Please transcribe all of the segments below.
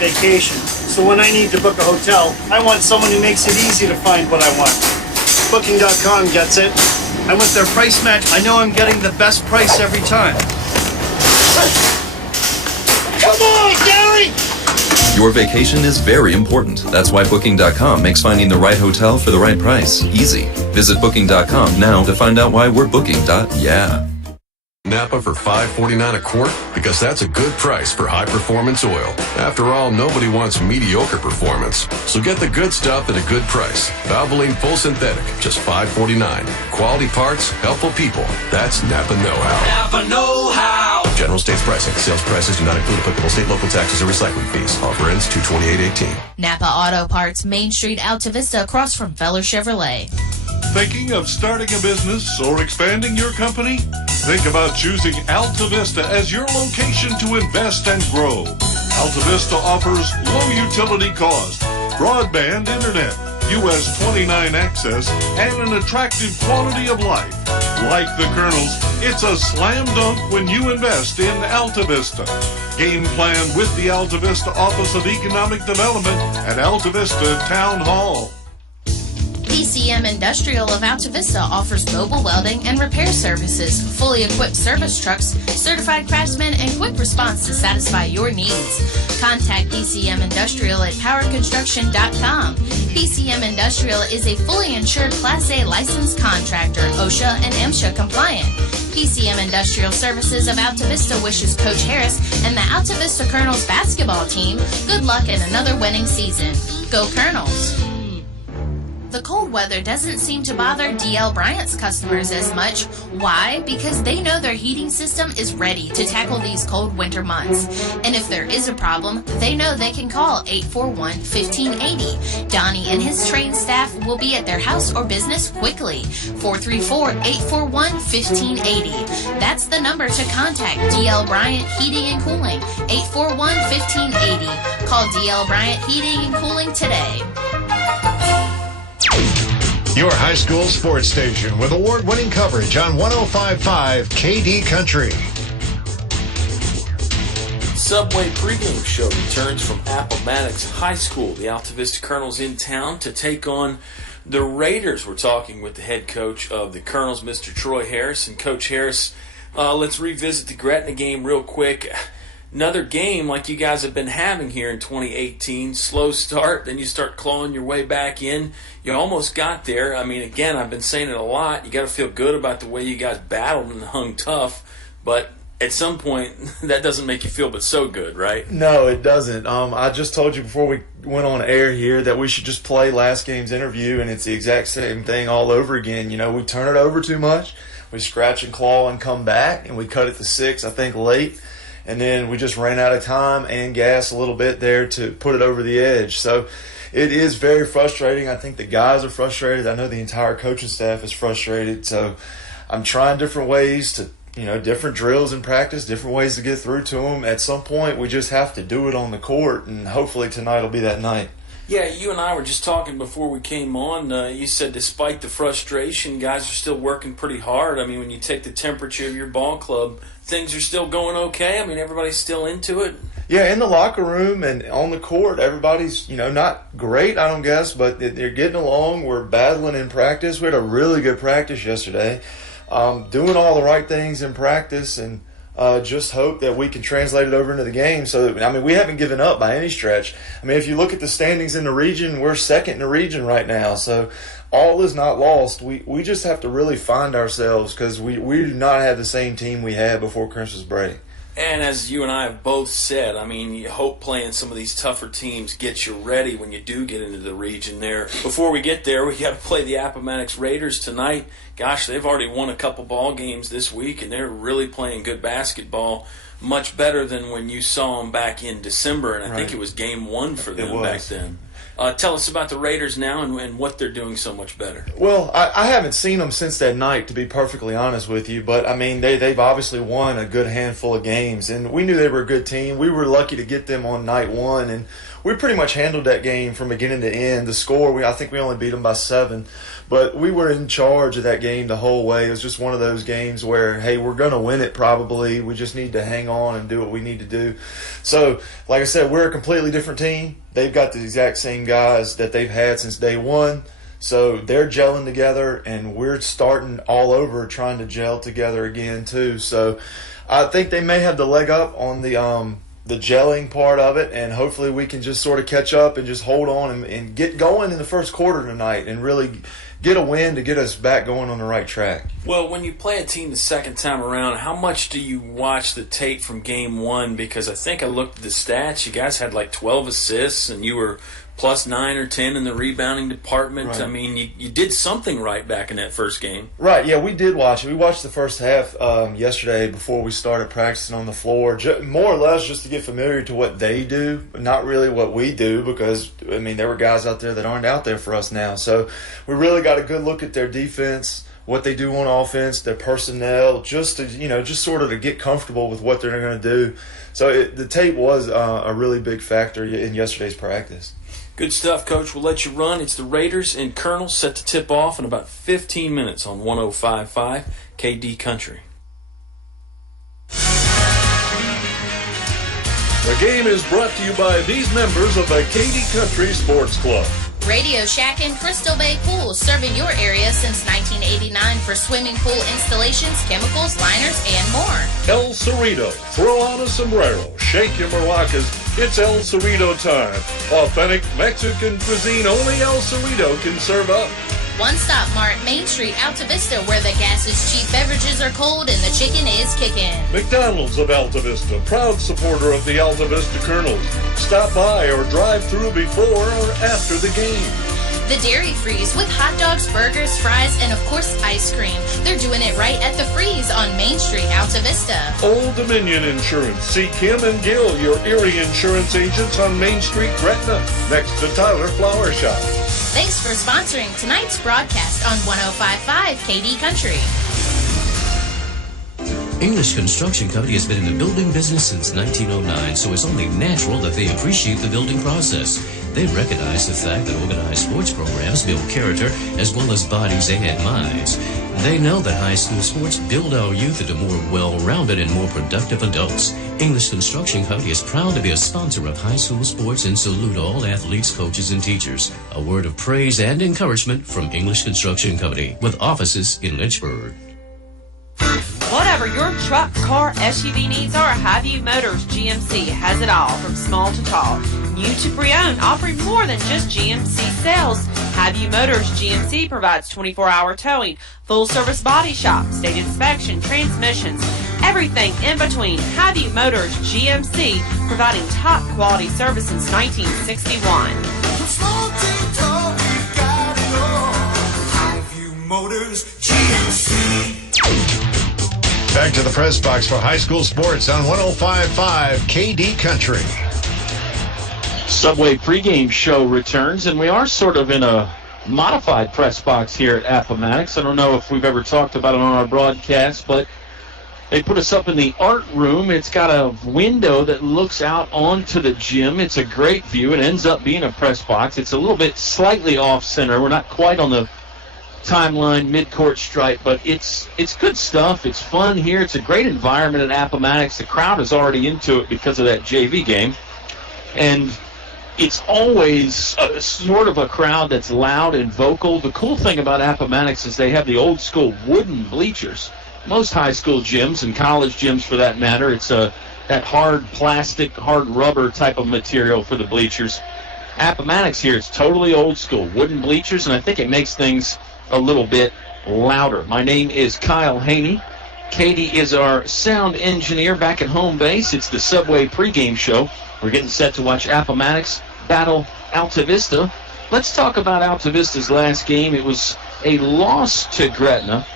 vacation. So when I need to book a hotel, I want someone who makes it easy to find what I want. Booking.com gets it. And with their price match, I know I'm getting the best price every time. Come on, Gary! Your vacation is very important. That's why Booking.com makes finding the right hotel for the right price easy. Visit Booking.com now to find out why we're booking.yeah. Napa for $5.49 a quart? Because that's a good price for high-performance oil. After all, nobody wants mediocre performance. So get the good stuff at a good price. Valvoline Full Synthetic, just $5.49. Quality parts, helpful people. That's Napa know-how. Napa know-how. General States pricing. Sales prices do not include applicable state, local taxes, or recycling fees. Offer ends 2/28/18. Napa Auto Parts, Main Street, Altavista, across from Feller Chevrolet. Thinking of starting a business or expanding your company? Think about choosing Altavista as your location to invest and grow. Altavista offers low utility cost, broadband internet, US 29 access, and an attractive quality of life. Like the Colonels, it's a slam dunk when you invest in Altavista. Game plan with the Altavista Office of Economic Development at Altavista Town Hall. PCM Industrial of Altavista offers mobile welding and repair services, fully equipped service trucks, certified craftsmen, and quick response to satisfy your needs. Contact PCM Industrial at powerconstruction.com. PCM Industrial is a fully insured Class A licensed contractor, OSHA and MSHA compliant. PCM Industrial Services of Altavista wishes Coach Harris and the Altavista Colonels basketball team good luck in another winning season. Go Colonels! The cold weather doesn't seem to bother DL Bryant's customers as much. Why? Because they know their heating system is ready to tackle these cold winter months. And if there is a problem, they know they can call 841-1580. Donnie and his trained staff will be at their house or business quickly. 434-841-1580. That's the number to contact DL Bryant Heating and Cooling. 841-1580. Call DL Bryant Heating and Cooling today. Your high school sports station with award-winning coverage on 105.5 KD Country. Subway pregame show returns from Appomattox High School. The Altavista Colonels in town to take on the Raiders. We're talking with the head coach of the Colonels, Mr. Troy Harris. And Coach Harris, let's revisit the Gretna game real quick. Another game like you guys have been having here in 2018. Slow start, then you start clawing your way back in. You almost got there. I mean, again, I've been saying it a lot. You got to feel good about the way you guys battled and hung tough. But at some point, that doesn't make you feel but so good, right? No, it doesn't. I just told you before we went on air here that we should just play last game's interview, and it's the exact same thing all over again. You know, we turn it over too much. We scratch and claw and come back, and we cut it to 6, I think, late. And then we just ran out of time and gas a little bit there to put it over the edge. So it is very frustrating. I think the guys are frustrated. I know the entire coaching staff is frustrated. So I'm trying different ways to, different drills in practice, different ways to get through to them. At some point, we just have to do it on the court, and hopefully tonight will be that night. Yeah, you and I were just talking before we came on. You said despite the frustration, guys are still working pretty hard. I mean, when you take the temperature of your ball club, things are still going okay? I mean, everybody's still into it? Yeah, in the locker room and on the court, everybody's, not great, I don't guess, but they're getting along. We're battling in practice. We had a really good practice yesterday, doing all the right things in practice, and just hope that we can translate it over into the game. So, we haven't given up by any stretch. If you look at the standings in the region, we're second in the region right now. So all is not lost. We just have to really find ourselves because we do not have the same team we had before Christmas break. And as you and I have both said, you hope playing some of these tougher teams gets you ready when you do get into the region there. Before we get there, we got to play the Appomattox Raiders tonight. Gosh, they've already won a couple ball games this week, and they're really playing good basketball, much better than when you saw them back in December. And I think it was game 1 for them back then. Tell us about the Raiders now and what they're doing so much better. Well, I haven't seen them since that night, to be perfectly honest with you. But, I mean, they've obviously won a good handful of games. And we knew they were a good team. We were lucky to get them on night one. And we pretty much handled that game from beginning to end. The score, I think we only beat them by 7. But we were in charge of that game the whole way. It was just one of those games where, hey, we're going to win it probably. We just need to hang on and do what we need to do. So, like I said, we're a completely different team. They've got the exact same guys that they've had since day one. So they're gelling together, and we're starting all over trying to gel together again too. So I think they may have the leg up on the gelling part of it, and hopefully we can just sort of catch up and just hold on and get going in the first quarter tonight and really get a win to get us back going on the right track. Well, when you play a team the second time around, how much do you watch the tape from game one? Because I think I looked at the stats. You guys had like 12 assists, and you were plus 9 or 10 in the rebounding department. Right. I mean, you did something right back in that first game. Right, yeah, we did watch it. We watched the first half yesterday before we started practicing on the floor, more or less just to get familiar to what they do, but not really what we do because, I mean, there were guys out there that aren't out there for us now. So we really got a good look at their defense, what they do on offense, their personnel, just to, just sort of to get comfortable with what they're going to do. So the tape was a really big factor in yesterday's practice. Good stuff, Coach. We'll let you run. It's the Raiders and Colonels set to tip off in about 15 minutes on 105.5 KD Country. The game is brought to you by these members of the KD Country Sports Club. Radio Shack and Crystal Bay Pools, serving your area since 1989 for swimming pool installations, chemicals, liners, and more. El Cerrito. Throw on a sombrero. Shake your maracas. It's El Cerrito time. Authentic Mexican cuisine only El Cerrito can serve up. One Stop Mart, Main Street, Altavista, where the gas is cheap, beverages are cold, and the chicken is kicking. McDonald's of Altavista, proud supporter of the Altavista Colonels. Stop by or drive through before or after the game. The Dairy Freeze with hot dogs, burgers, fries, and of course ice cream. They're doing it right at the Freeze on Main Street, Altavista. Old Dominion Insurance. See Kim and Gil, your Erie insurance agents on Main Street, Gretna, next to Tyler Flower Shop. Thanks for sponsoring tonight's broadcast on 105.5 KD Country. English Construction Company has been in the building business since 1909, so it's only natural that they appreciate the building process. They recognize the fact that organized sports programs build character as well as bodies and minds. They know that high school sports build our youth into more well-rounded and more productive adults. English Construction Company is proud to be a sponsor of high school sports and salute all athletes, coaches, and teachers. A word of praise and encouragement from English Construction Company with offices in Lynchburg. Whatever your truck, car, SUV needs are, Highview Motors GMC has it all, from small to tall. New to pre-owned, offering more than just GMC sales. Highview Motors GMC provides 24-hour towing, full-service body shop, state inspection, transmissions, everything in between. Highview Motors GMC, providing top-quality service since 1961. Highview Motors GMC. Back to the press box for high school sports on 105.5 KD Country. Subway pregame show returns, and we are sort of in a modified press box here at Appomattox. I don't know if we've ever talked about it on our broadcast, but they put us up in the art room. It's got a window that looks out onto the gym. It's a great view. It ends up being a press box. It's a little bit slightly off-center. We're not quite on the timeline midcourt stripe, but it's good stuff. It's fun here. It's a great environment at Appomattox. The crowd is already into it because of that JV game, and it's always sort of a crowd that's loud and vocal. The cool thing about Appomattox is they have the old school wooden bleachers. Most high school gyms and college gyms for that matter, it's that hard plastic, hard rubber type of material for the bleachers. Appomattox here, it's totally old school wooden bleachers, and I think it makes things a little bit louder. My name is Kyle Hoehne. Katie is our sound engineer back at home base. It's the Subway pregame show. We're getting set to watch Appomattox battle Altavista. Let's talk about Altavista's last game. It was a loss to Gretna.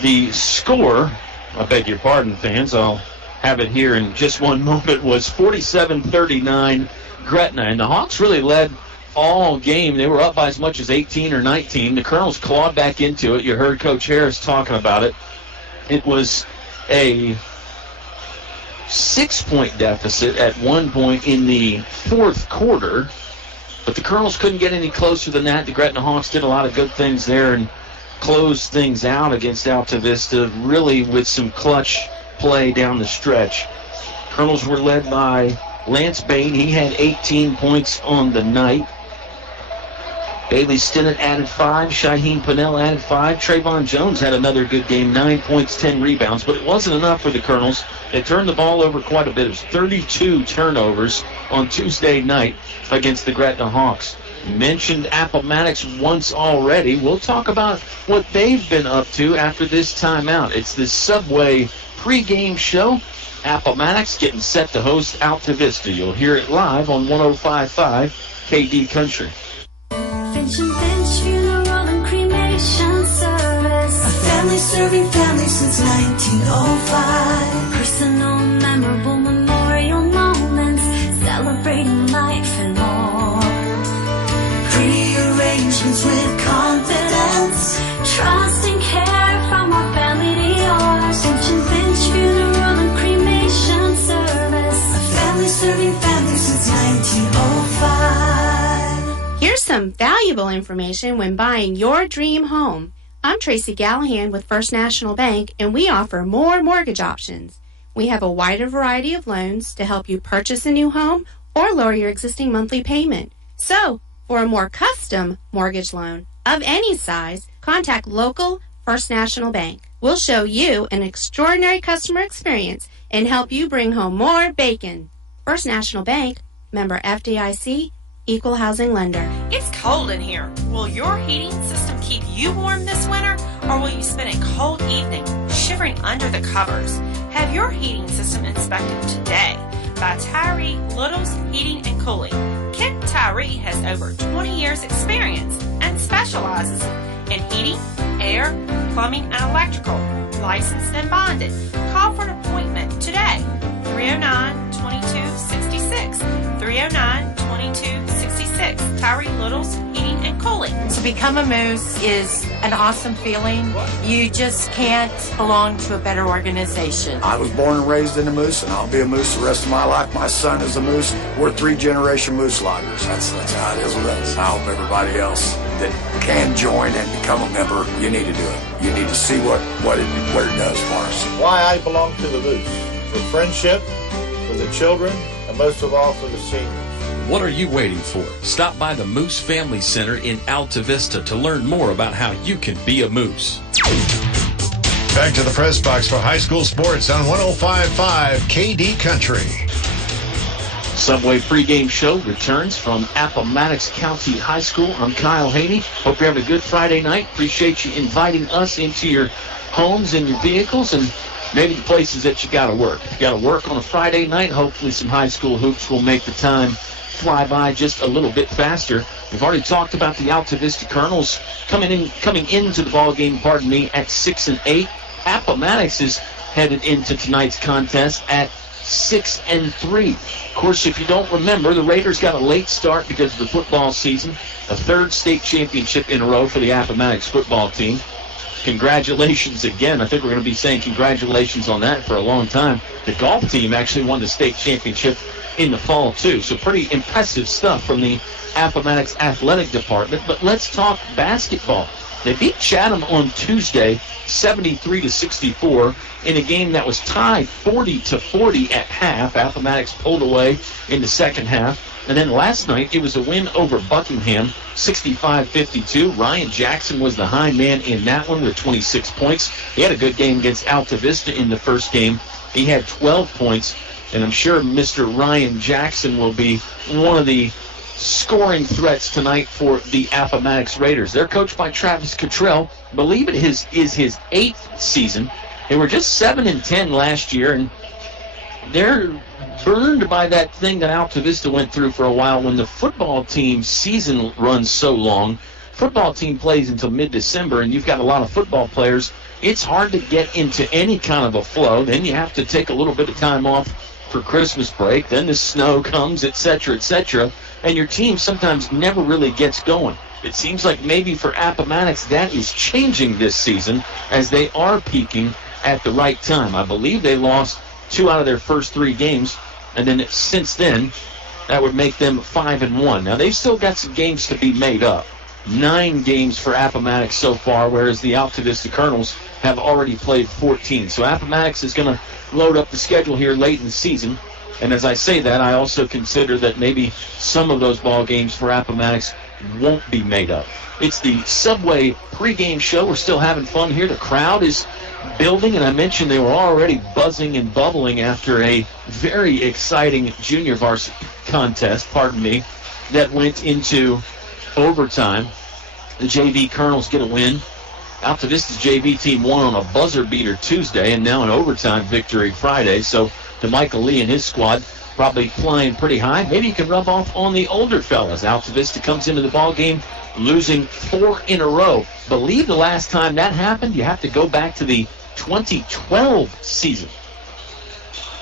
The score, I beg your pardon, fans, I'll have it here in just one moment, was 47-39 Gretna. And the Hawks really led all game. They were up by as much as 18 or 19. The Colonels clawed back into it. You heard Coach Harris talking about it. It was a 6-point deficit at one point in the fourth quarter, but the Colonels couldn't get any closer than that. The Gretna Hawks did a lot of good things there and closed things out against Altavista, really with some clutch play down the stretch. Colonels were led by Lance Bain. He had 18 points on the night. Bailey Stinnett added 5. Shaheen Pinnell added 5. Trayvon Jones had another good game, 9 points, 10 rebounds, but it wasn't enough for the Colonels. They turned the ball over quite a bit. It was 32 turnovers on Tuesday night against the Gretna Hawks. Mentioned Appomattox once already. We'll talk about what they've been up to after this timeout. It's the Subway pregame show. Appomattox getting set to host Altavista. You'll hear it live on 105.5 KD Country. Finch Funeral and Cremation Service. A family serving families since 1905. Personal, memorable memorial moments, celebrating life and more. Pretty arrangements with confidence, trust and care from our family to yours. Finch Funeral and Cremation Service. A family serving families since 1905. Here's some valuable information when buying your dream home. I'm Tracy Gallahan with First National Bank, and we offer more mortgage options. We have a wider variety of loans to help you purchase a new home or lower your existing monthly payment. So, for a more custom mortgage loan of any size, contact local First National Bank. We'll show you an extraordinary customer experience and help you bring home more bacon. First National Bank, member FDIC, Equal Housing Lender. It's cold in here. Will your heating system keep you warm this winter, or will you spend a cold evening shivering under the covers? Have your heating system inspected today by Tyree Littles Heating and Cooling. Kent Tyree has over 20 years experience and specializes in heating, air, plumbing, and electrical, licensed and bonded. Call for an appointment today. 309-2266. 309-2266. Tyree Littles Heating and Cooling. To become a Moose is an awesome feeling. You just can't belong to a better organization. I was born and raised in a Moose, and I'll be a Moose the rest of my life. My son is a Moose. We're 3-generation Moose loggers. That's how it is with us. I hope everybody else that can join and become a member, you need to do it. You need to see what it does for us. Why I belong to the Moose. For friendship, for the children, and most of all for the seniors. What are you waiting for? Stop by the Moose Family Center in Altavista to learn more about how you can be a Moose. Back to the press box for high school sports on 105.5 KD Country. Subway pregame show returns from Appomattox County High School. I'm Kyle Hoehne. Hope you're having a good Friday night. Appreciate you inviting us into your homes and your vehicles and maybe the places that you got to work. If you got to work on a Friday night, hopefully some high school hoops will make the time fly by just a little bit faster. We've already talked about the Altavista Colonels coming into the ball game, at 6-8. Appomattox is headed into tonight's contest at 6-3. Of course, if you don't remember, the Raiders got a late start because of the football season. A third state championship in a row for the Appomattox football team. Congratulations again. I think we're going to be saying congratulations on that for a long time. The golf team actually won the state championship in the fall, too. So pretty impressive stuff from the Appomattox athletic department. But let's talk basketball. They beat Chatham on Tuesday, 73-64, in a game that was tied 40-40 at half. Appomattox pulled away in the second half. And then last night, it was a win over Buckingham, 65-52. Ryan Jackson was the high man in that one with 26 points. He had a good game against Altavista in the first game. He had 12 points, and I'm sure Mr. Ryan Jackson will be one of the scoring threats tonight for the Appomattox Raiders. They're coached by Travis Cottrell. I believe it is his 8th season. They were just 7-10 last year, and they're burned by that thing that Altavista went through for a while when the football team's season runs so long. Football team plays until mid-December, and you've got a lot of football players. It's hard to get into any kind of a flow. Then you have to take a little bit of time off for Christmas break. Then the snow comes, etc., and your team sometimes never really gets going. It seems like maybe for Appomattox that is changing this season as they are peaking at the right time. I believe they lost 2 out of their first 3 games, and then since then, that would make them 5-1. Now, they've still got some games to be made up. 9 games for Appomattox so far, whereas the Altavista Colonels have already played 14. So Appomattox is going to load up the schedule here late in the season. And as I say that, I also consider that maybe some of those ball games for Appomattox won't be made up. It's the Subway pregame show. We're still having fun here. The crowd is building, and I mentioned they were already buzzing and bubbling after a very exciting junior varsity contest, that went into overtime. The JV Colonels get a win. Altavista's JV team won on a buzzer beater Tuesday, and now an overtime victory Friday. So to Michael Lee and his squad, probably flying pretty high. Maybe you can rub off on the older fellas. Altavista comes into the ball game losing 4 in a row. Believe the last time that happened, you have to go back to the 2012 season.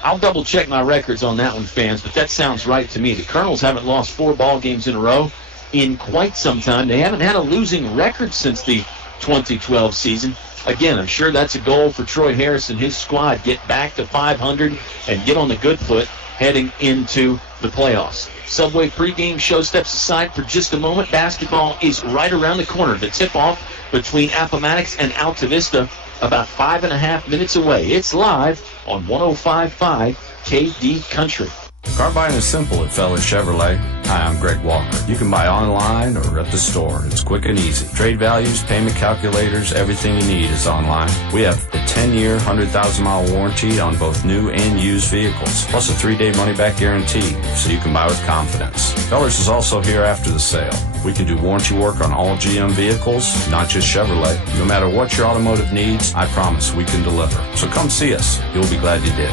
I'll double check my records on that one, fans, but that sounds right to me. The Colonels haven't lost 4 ball games in a row in quite some time. They haven't had a losing record since the 2012 season. Again, I'm sure that's a goal for Troy Harris and his squad. Get back to 500 and get on the good foot heading into the playoffs. Subway pregame show steps aside for just a moment. Basketball is right around the corner. The tip-off between Appomattox and Altavista about 5.5 minutes away. It's live on 105.5 KD Country. Car buying is simple at Feller Chevrolet. Hi, I'm Greg Walker. You can buy online or at the store. It's quick and easy. Trade values, payment calculators, everything you need is online. We have a 10-year, 100,000-mile warranty on both new and used vehicles, plus a 3-day money-back guarantee, so you can buy with confidence. Feller's is also here after the sale. We can do warranty work on all GM vehicles, not just Chevrolet. No matter what your automotive needs, I promise we can deliver. So come see us. You'll be glad you did.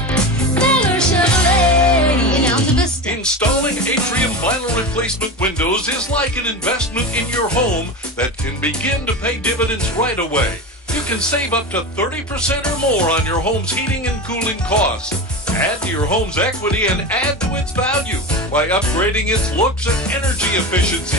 Feller Chevrolet in Altavista. Installing atrium vinyl replacement windows is like an investment in your home that can begin to pay dividends right away. You can save up to 30% or more on your home's heating and cooling costs. Add to your home's equity and add to its value by upgrading its looks and energy efficiency.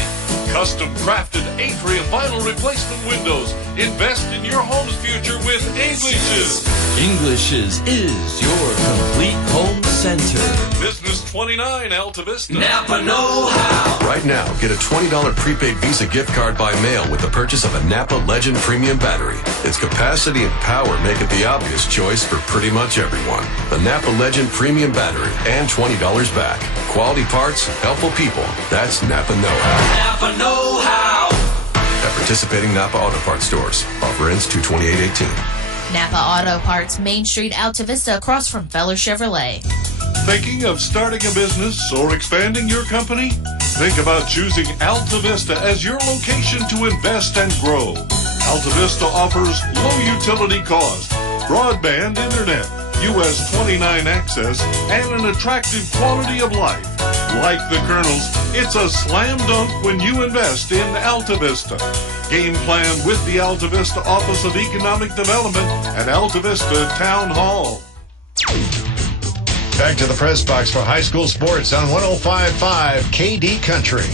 Custom crafted atrium vinyl replacement windows. Invest in your home's future with English's. English's is your complete home center. Business 29 Altavista. Napa know-how. Right now, get a $20 prepaid Visa gift card by mail with the purchase of a Napa Legend Premium Battery. Its capacity and power make it the obvious choice for pretty much everyone. The Napa Legend Premium Battery and $20 back. Quality parts, helpful people. That's Napa know-how. Napa know-how. At participating Napa Auto Parts stores. Offer ends 2/28/18. Napa Auto Parts, Main Street, Altavista, across from Feller Chevrolet. Thinking of starting a business or expanding your company? Think about choosing Altavista as your location to invest and grow. Altavista offers low utility cost, broadband internet, US 29 access, and an attractive quality of life. Like the Colonels, it's a slam dunk when you invest in Altavista. Game plan with the Altavista Office of Economic Development at Altavista Town Hall. Back to the press box for high school sports on 105.5 KD Country.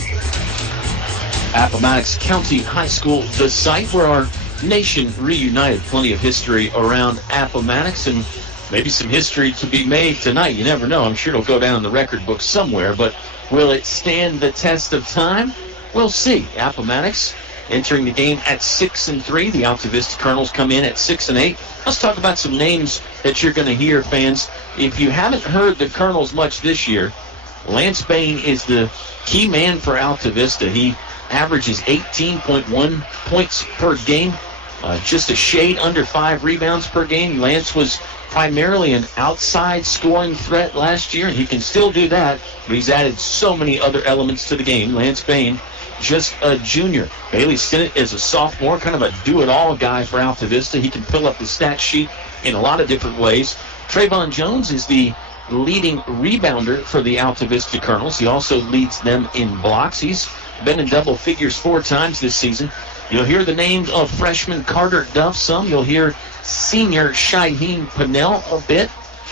Appomattox County High School, the site where our nation reunited. Plenty of history around Appomattox and maybe some history to be made tonight. You never know. I'm sure it'll go down in the record book somewhere, but will it stand the test of time? We'll see. Appomattox entering the game at 6-3. The Altavista Colonels come in at 6-8. Let's talk about some names that you're going to hear, fans. If you haven't heard the Colonels much this year, Lance Bain is the key man for Altavista. He averages 18.1 points per game, just a shade under 5 rebounds per game. Lance was primarily an outside scoring threat last year, and he can still do that, but he's added so many other elements to the game. Lance Bain, just a junior. Bailey Stinnett is a sophomore, kind of a do-it-all guy for Altavista. He can fill up the stat sheet in a lot of different ways. Trayvon Jones is the leading rebounder for the Altavista Colonels. He also leads them in blocks. He's been in double figures 4 times this season. You'll hear the names of freshman Carter Duff some. You'll hear senior Shaheen Pinnell a bit.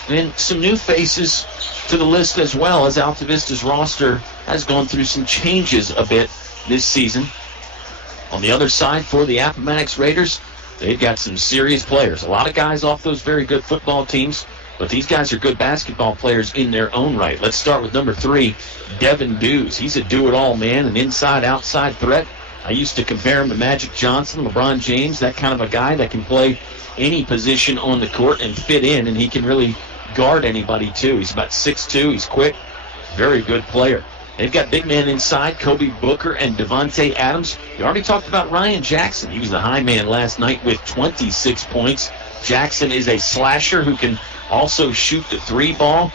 And some new faces to the list as well, as Altavista's roster has gone through some changes a bit this season. On the other side, for the Appomattox Raiders, they've got some serious players. A lot of guys off those very good football teams, but these guys are good basketball players in their own right. Let's start with number 3, Devin Dews. He's a do-it-all man, an inside-outside threat. I used to compare him to Magic Johnson, LeBron James, that kind of a guy that can play any position on the court and fit in, and he can really guard anybody too. He's about 6'2", he's quick, very good player. They've got big man inside, Kobe Booker and Devontae Adams. You already talked about Ryan Jackson. He was the high man last night with 26 points. Jackson is a slasher who can also shoot the 3 ball.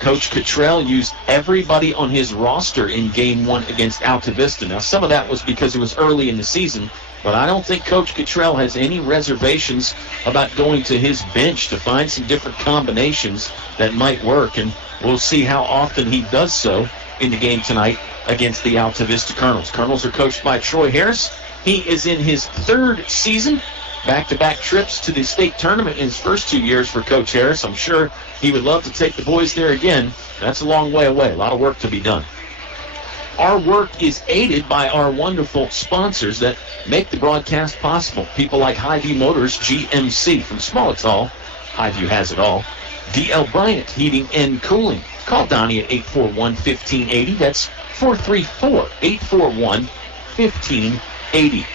Coach Cottrell used everybody on his roster in Game 1 against Altavista. Now, some of that was because it was early in the season, but I don't think Coach Cottrell has any reservations about going to his bench to find some different combinations that might work, and we'll see how often he does so in the game tonight against the Altavista Colonels. Colonels are coached by Troy Harris. He is in his 3rd season. Back-to-back trips to the state tournament in his first 2 years for Coach Harris. I'm sure he would love to take the boys there again. That's a long way away. A lot of work to be done. Our work is aided by our wonderful sponsors that make the broadcast possible. People like Highview Motors, GMC. From small to tall, Highview has it all. D.L. Bryant Heating and Cooling. Call Donnie at 841-1580. That's 434-841-1580.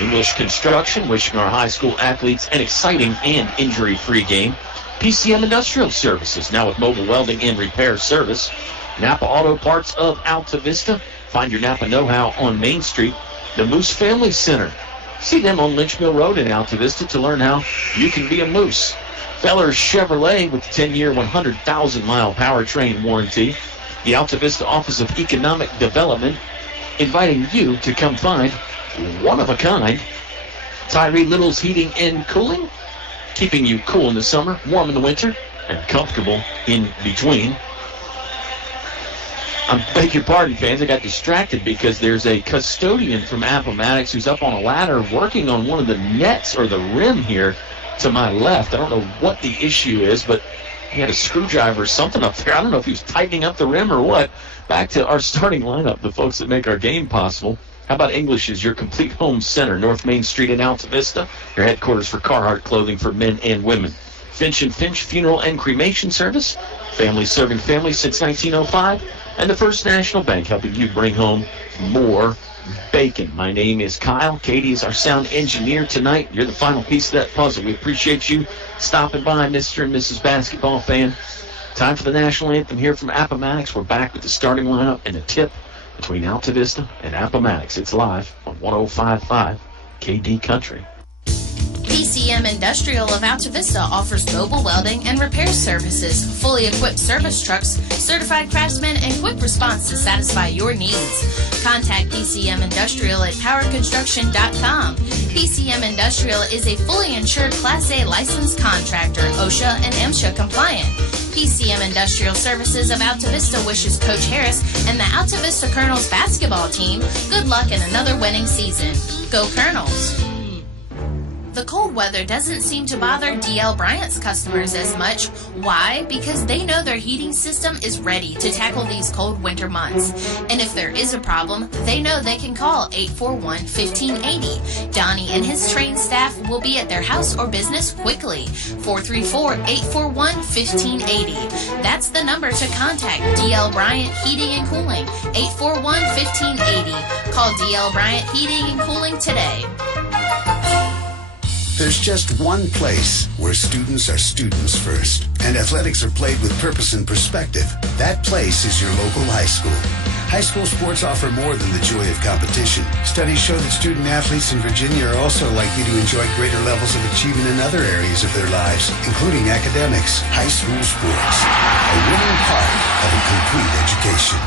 English Construction, wishing our high school athletes an exciting and injury-free game. PCM Industrial Services, now with mobile welding and repair service. Napa Auto Parts of Altavista. Find your Napa know-how on Main Street. The Moose Family Center. See them on Lynch Mill Road in Altavista to learn how you can be a Moose. Feller's Chevrolet with the 10-year, 100,000-mile powertrain warranty. The Altavista Office of Economic Development inviting you to come find one-of-a-kind Tyree Little's Heating and Cooling, keeping you cool in the summer, warm in the winter, and comfortable in between. I beg your pardon, fans. I got distracted because there's a custodian from Appomattox who's up on a ladder working on one of the nets or the rim here to my left. I don't know what the issue is, but he had a screwdriver or something up there. I don't know if he was tightening up the rim or what. Back to our starting lineup, the folks that make our game possible. How about English's, your complete home center, North Main Street in Altavista, your headquarters for Carhartt clothing for men and women. Finch & Finch Funeral and Cremation Service, family serving families since 1905, and the First National Bank helping you bring home more bacon. My name is Kyle. Katie is our sound engineer tonight. You're the final piece of that puzzle. We appreciate you stopping by, Mr. and Mrs. Basketball fan. Time for the national anthem here from Appomattox. We're back with the starting lineup and a tip between Altavista and Appomattox. It's live on 105.5 KD Country. PCM Industrial of Altavista offers mobile welding and repair services, fully equipped service trucks, certified craftsmen, and quick response to satisfy your needs. Contact PCM Industrial at powerconstruction.com. PCM Industrial is a fully insured Class A licensed contractor, OSHA and MSHA compliant. PCM Industrial Services of Altavista wishes Coach Harris and the Altavista Colonels basketball team good luck in another winning season. Go Colonels! The cold weather doesn't seem to bother D.L. Bryant's customers as much. Why? Because they know their heating system is ready to tackle these cold winter months. And if there is a problem, they know they can call 841-1580. Donnie and his trained staff will be at their house or business quickly. 434-841-1580. That's the number to contact D.L. Bryant Heating and Cooling. 841-1580. Call D.L. Bryant Heating and Cooling today. There's just one place where students are students first, and athletics are played with purpose and perspective. That place is your local high school. High school sports offer more than the joy of competition. Studies show that student athletes in Virginia are also likely to enjoy greater levels of achievement in other areas of their lives, including academics. High school sports, a winning part of a complete education.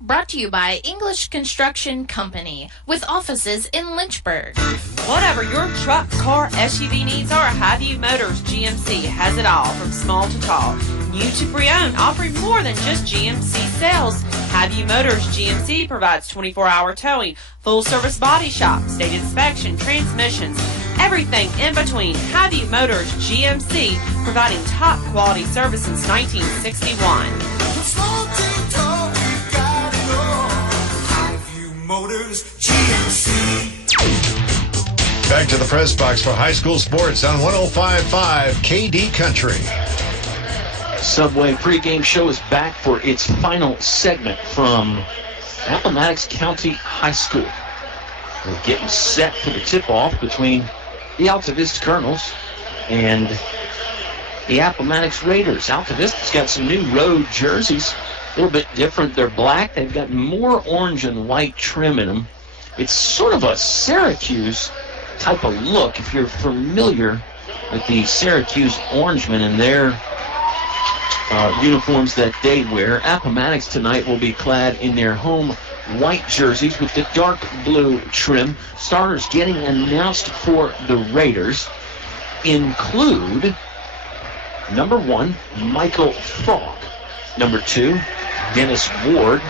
Brought to you by English Construction Company, with offices in Lynchburg. Whatever your truck, car, SUV needs are, Highview Motors GMC has it all, from small to tall. New to pre-owned, offering more than just GMC sales. Highview Motors GMC provides 24-hour towing, full-service body shop, state inspection, transmissions, everything in between. Highview Motors GMC, providing top quality service since 1961. Motors GMC. Back to the press box for high school sports on 105.5 KD Country. Subway pregame show is back for its final segment from Appomattox County High School. We're getting set for the tip-off between the Altavista Colonels and the Appomattox Raiders. Altavista's got some new road jerseys, a little bit different. They're black. They've got more orange and white trim in them. It's sort of a Syracuse type of look if you're familiar with the Syracuse Orangemen and their uniforms that they wear. Appomattox tonight will be clad in their home white jerseys with the dark blue trim. Starters getting announced for the Raiders include number 1, Michael Falk. Number 2, Dennis Ward.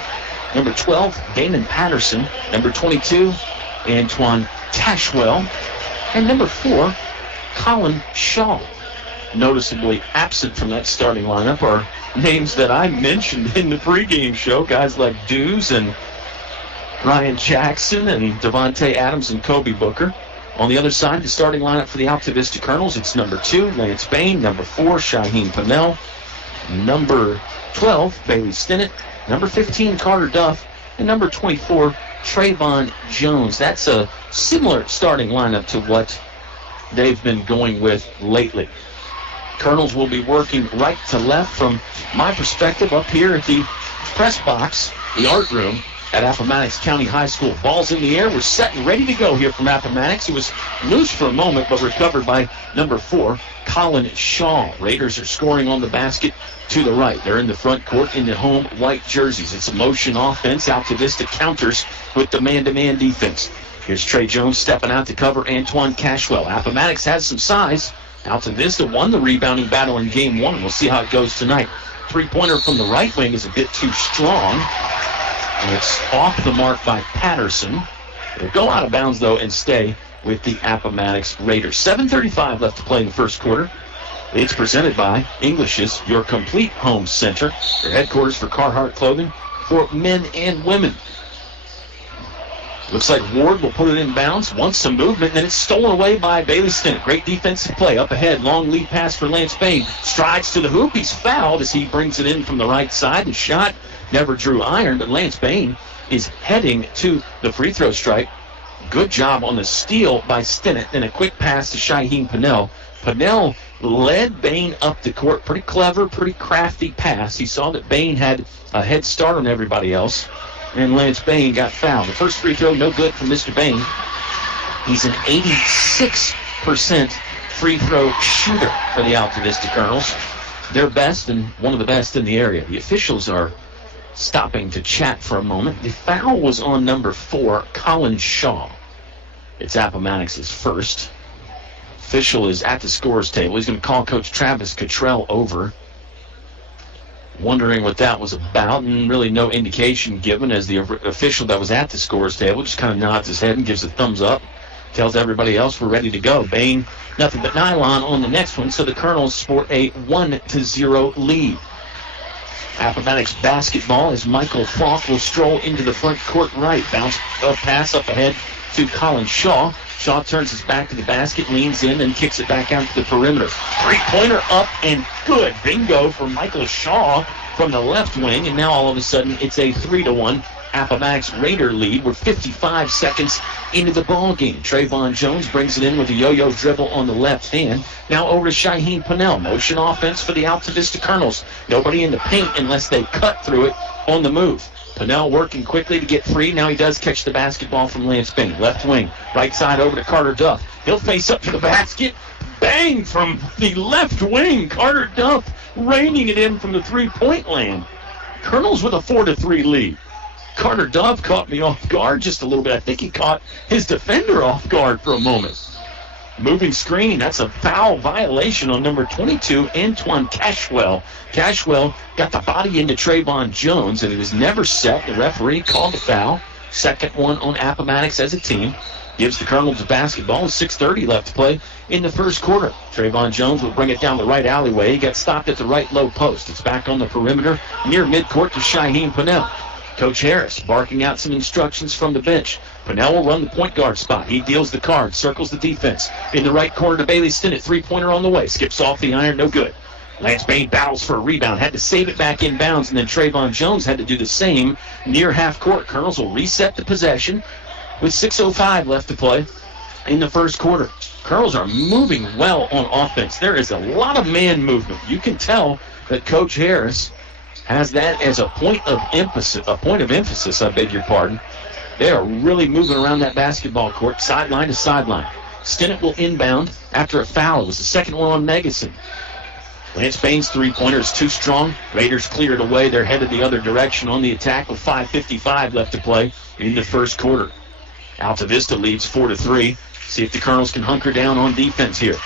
Number 12, Damon Patterson. Number 22, Antoine Tashwell. And number 4, Colin Shaw. Noticeably absent from that starting lineup are names that I mentioned in the pregame show, guys like Dews and Ryan Jackson and Devontae Adams and Kobe Booker. On the other side, the starting lineup for the Altavista Colonels, it's number 2, Lance Bain. Number 4, Shaheen Pennell. Number 12, Bailey Stinnett. Number 15, Carter Duff. And number 24, Trayvon Jones. That's a similar starting lineup to what they've been going with lately. Colonels will be working right to left from my perspective up here at the press box, the art room at Appomattox County High School. Ball's in the air. We're set and ready to go here from Appomattox. It was loose for a moment, but recovered by number 4, Colin Shaw. Raiders are scoring on the basket to the right. They're in the front court in the home white jerseys. It's a motion offense. Altavista counters with the man-to-man defense. Here's Trey Jones stepping out to cover Antoine Cashwell. Appomattox has some size. Altavista won the rebounding battle in game 1. We'll see how it goes tonight. Three-pointer from the right wing is a bit too strong. And it's off the mark by Patterson. It'll go out of bounds, though, and stay with the Appomattox Raiders. 7:35 left to play in the first quarter. It's presented by English's, your complete home center, your headquarters for Carhartt clothing for men and women. Looks like Ward will put it in bounds. Wants some movement, then it's stolen away by Bailey Stinnett. Great defensive play. Up ahead, long lead pass for Lance Bain. Strides to the hoop. He's fouled as he brings it in from the right side. The shot never drew iron, but Lance Bain is heading to the free throw stripe. Good job on the steal by Stinnett. Then a quick pass to Shaheen Pennell. Pennell led Bain up the court. Pretty clever, pretty crafty pass. He saw that Bain had a head start on everybody else, and Lance Bain got fouled. The first free throw, no good from Mr. Bain. He's an 86% free throw shooter for the Altavista Colonels. They're best and one of the best in the area. The officials are stopping to chat for a moment. The foul was on number 4, Colin Shaw. It's Appomattox's first. Official is at the scorer's table. He's going to call Coach Travis Cottrell over. Wondering what that was about, and really no indication given as the official that was at the scorer's table just kind of nods his head and gives a thumbs up. Tells everybody else we're ready to go. Bain, nothing but nylon on the next one, so the Colonels sport a 1-0 lead. Appomattox basketball as Michael Falk will stroll into the front court right. Bounce pass up ahead to Colin Shaw. Shaw turns his back to the basket, leans in, and kicks it back out to the perimeter. Three-pointer up and good. Bingo for Michael Shaw from the left wing, and now all of a sudden it's a 3-1 Appomattox Raider lead. We're 55 seconds into the ball game. Trayvon Jones brings it in with a yo-yo dribble on the left hand. Now over to Shaheen Pennell. Motion offense for the Altavista Colonels. Nobody in the paint unless they cut through it on the move. Pennell working quickly to get free. Now he does catch the basketball from Lance Bain. Left wing. Right side over to Carter Duff. He'll face up to the basket. Bang from the left wing. Carter Duff raining it in from the three-point land. Colonels with a 4-3 lead. Carter Duff caught me off guard just a little bit. I think he caught his defender off guard for a moment. Moving screen, that's a foul violation on number 22, Antoine Cashwell. Cashwell got the body into Trayvon Jones, and it was never set. The referee called the foul. Second one on Appomattox as a team. gives the Colonels the basketball with 6:30 left to play in the first quarter. Trayvon Jones will bring it down the right alleyway. He got stopped at the right low post. It's back on the perimeter near midcourt to Shaheem Pennell. Coach Harris barking out some instructions from the bench. Pennell will run the point guard spot. He deals the card, circles the defense. In the right corner to Bailey Stinnett. Three-pointer on the way. Skips off the iron, no good. Lance Bain battles for a rebound. Had to save it back in bounds, and then Trayvon Jones had to do the same near half court. Colonels will reset the possession with 6:05 left to play in the first quarter. Colonels are moving well on offense. There is a lot of man movement. You can tell that Coach Harris has that as a point of emphasis, I beg your pardon. They are really moving around that basketball court, sideline to sideline. Stinnett will inbound after a foul. It was the second one on Megason. Lance Bain's three-pointer is too strong. Raiders clear it away. They're headed the other direction on the attack with 5:55 left to play in the first quarter. Altavista leads 4-3. See if the Colonels can hunker down on defense here.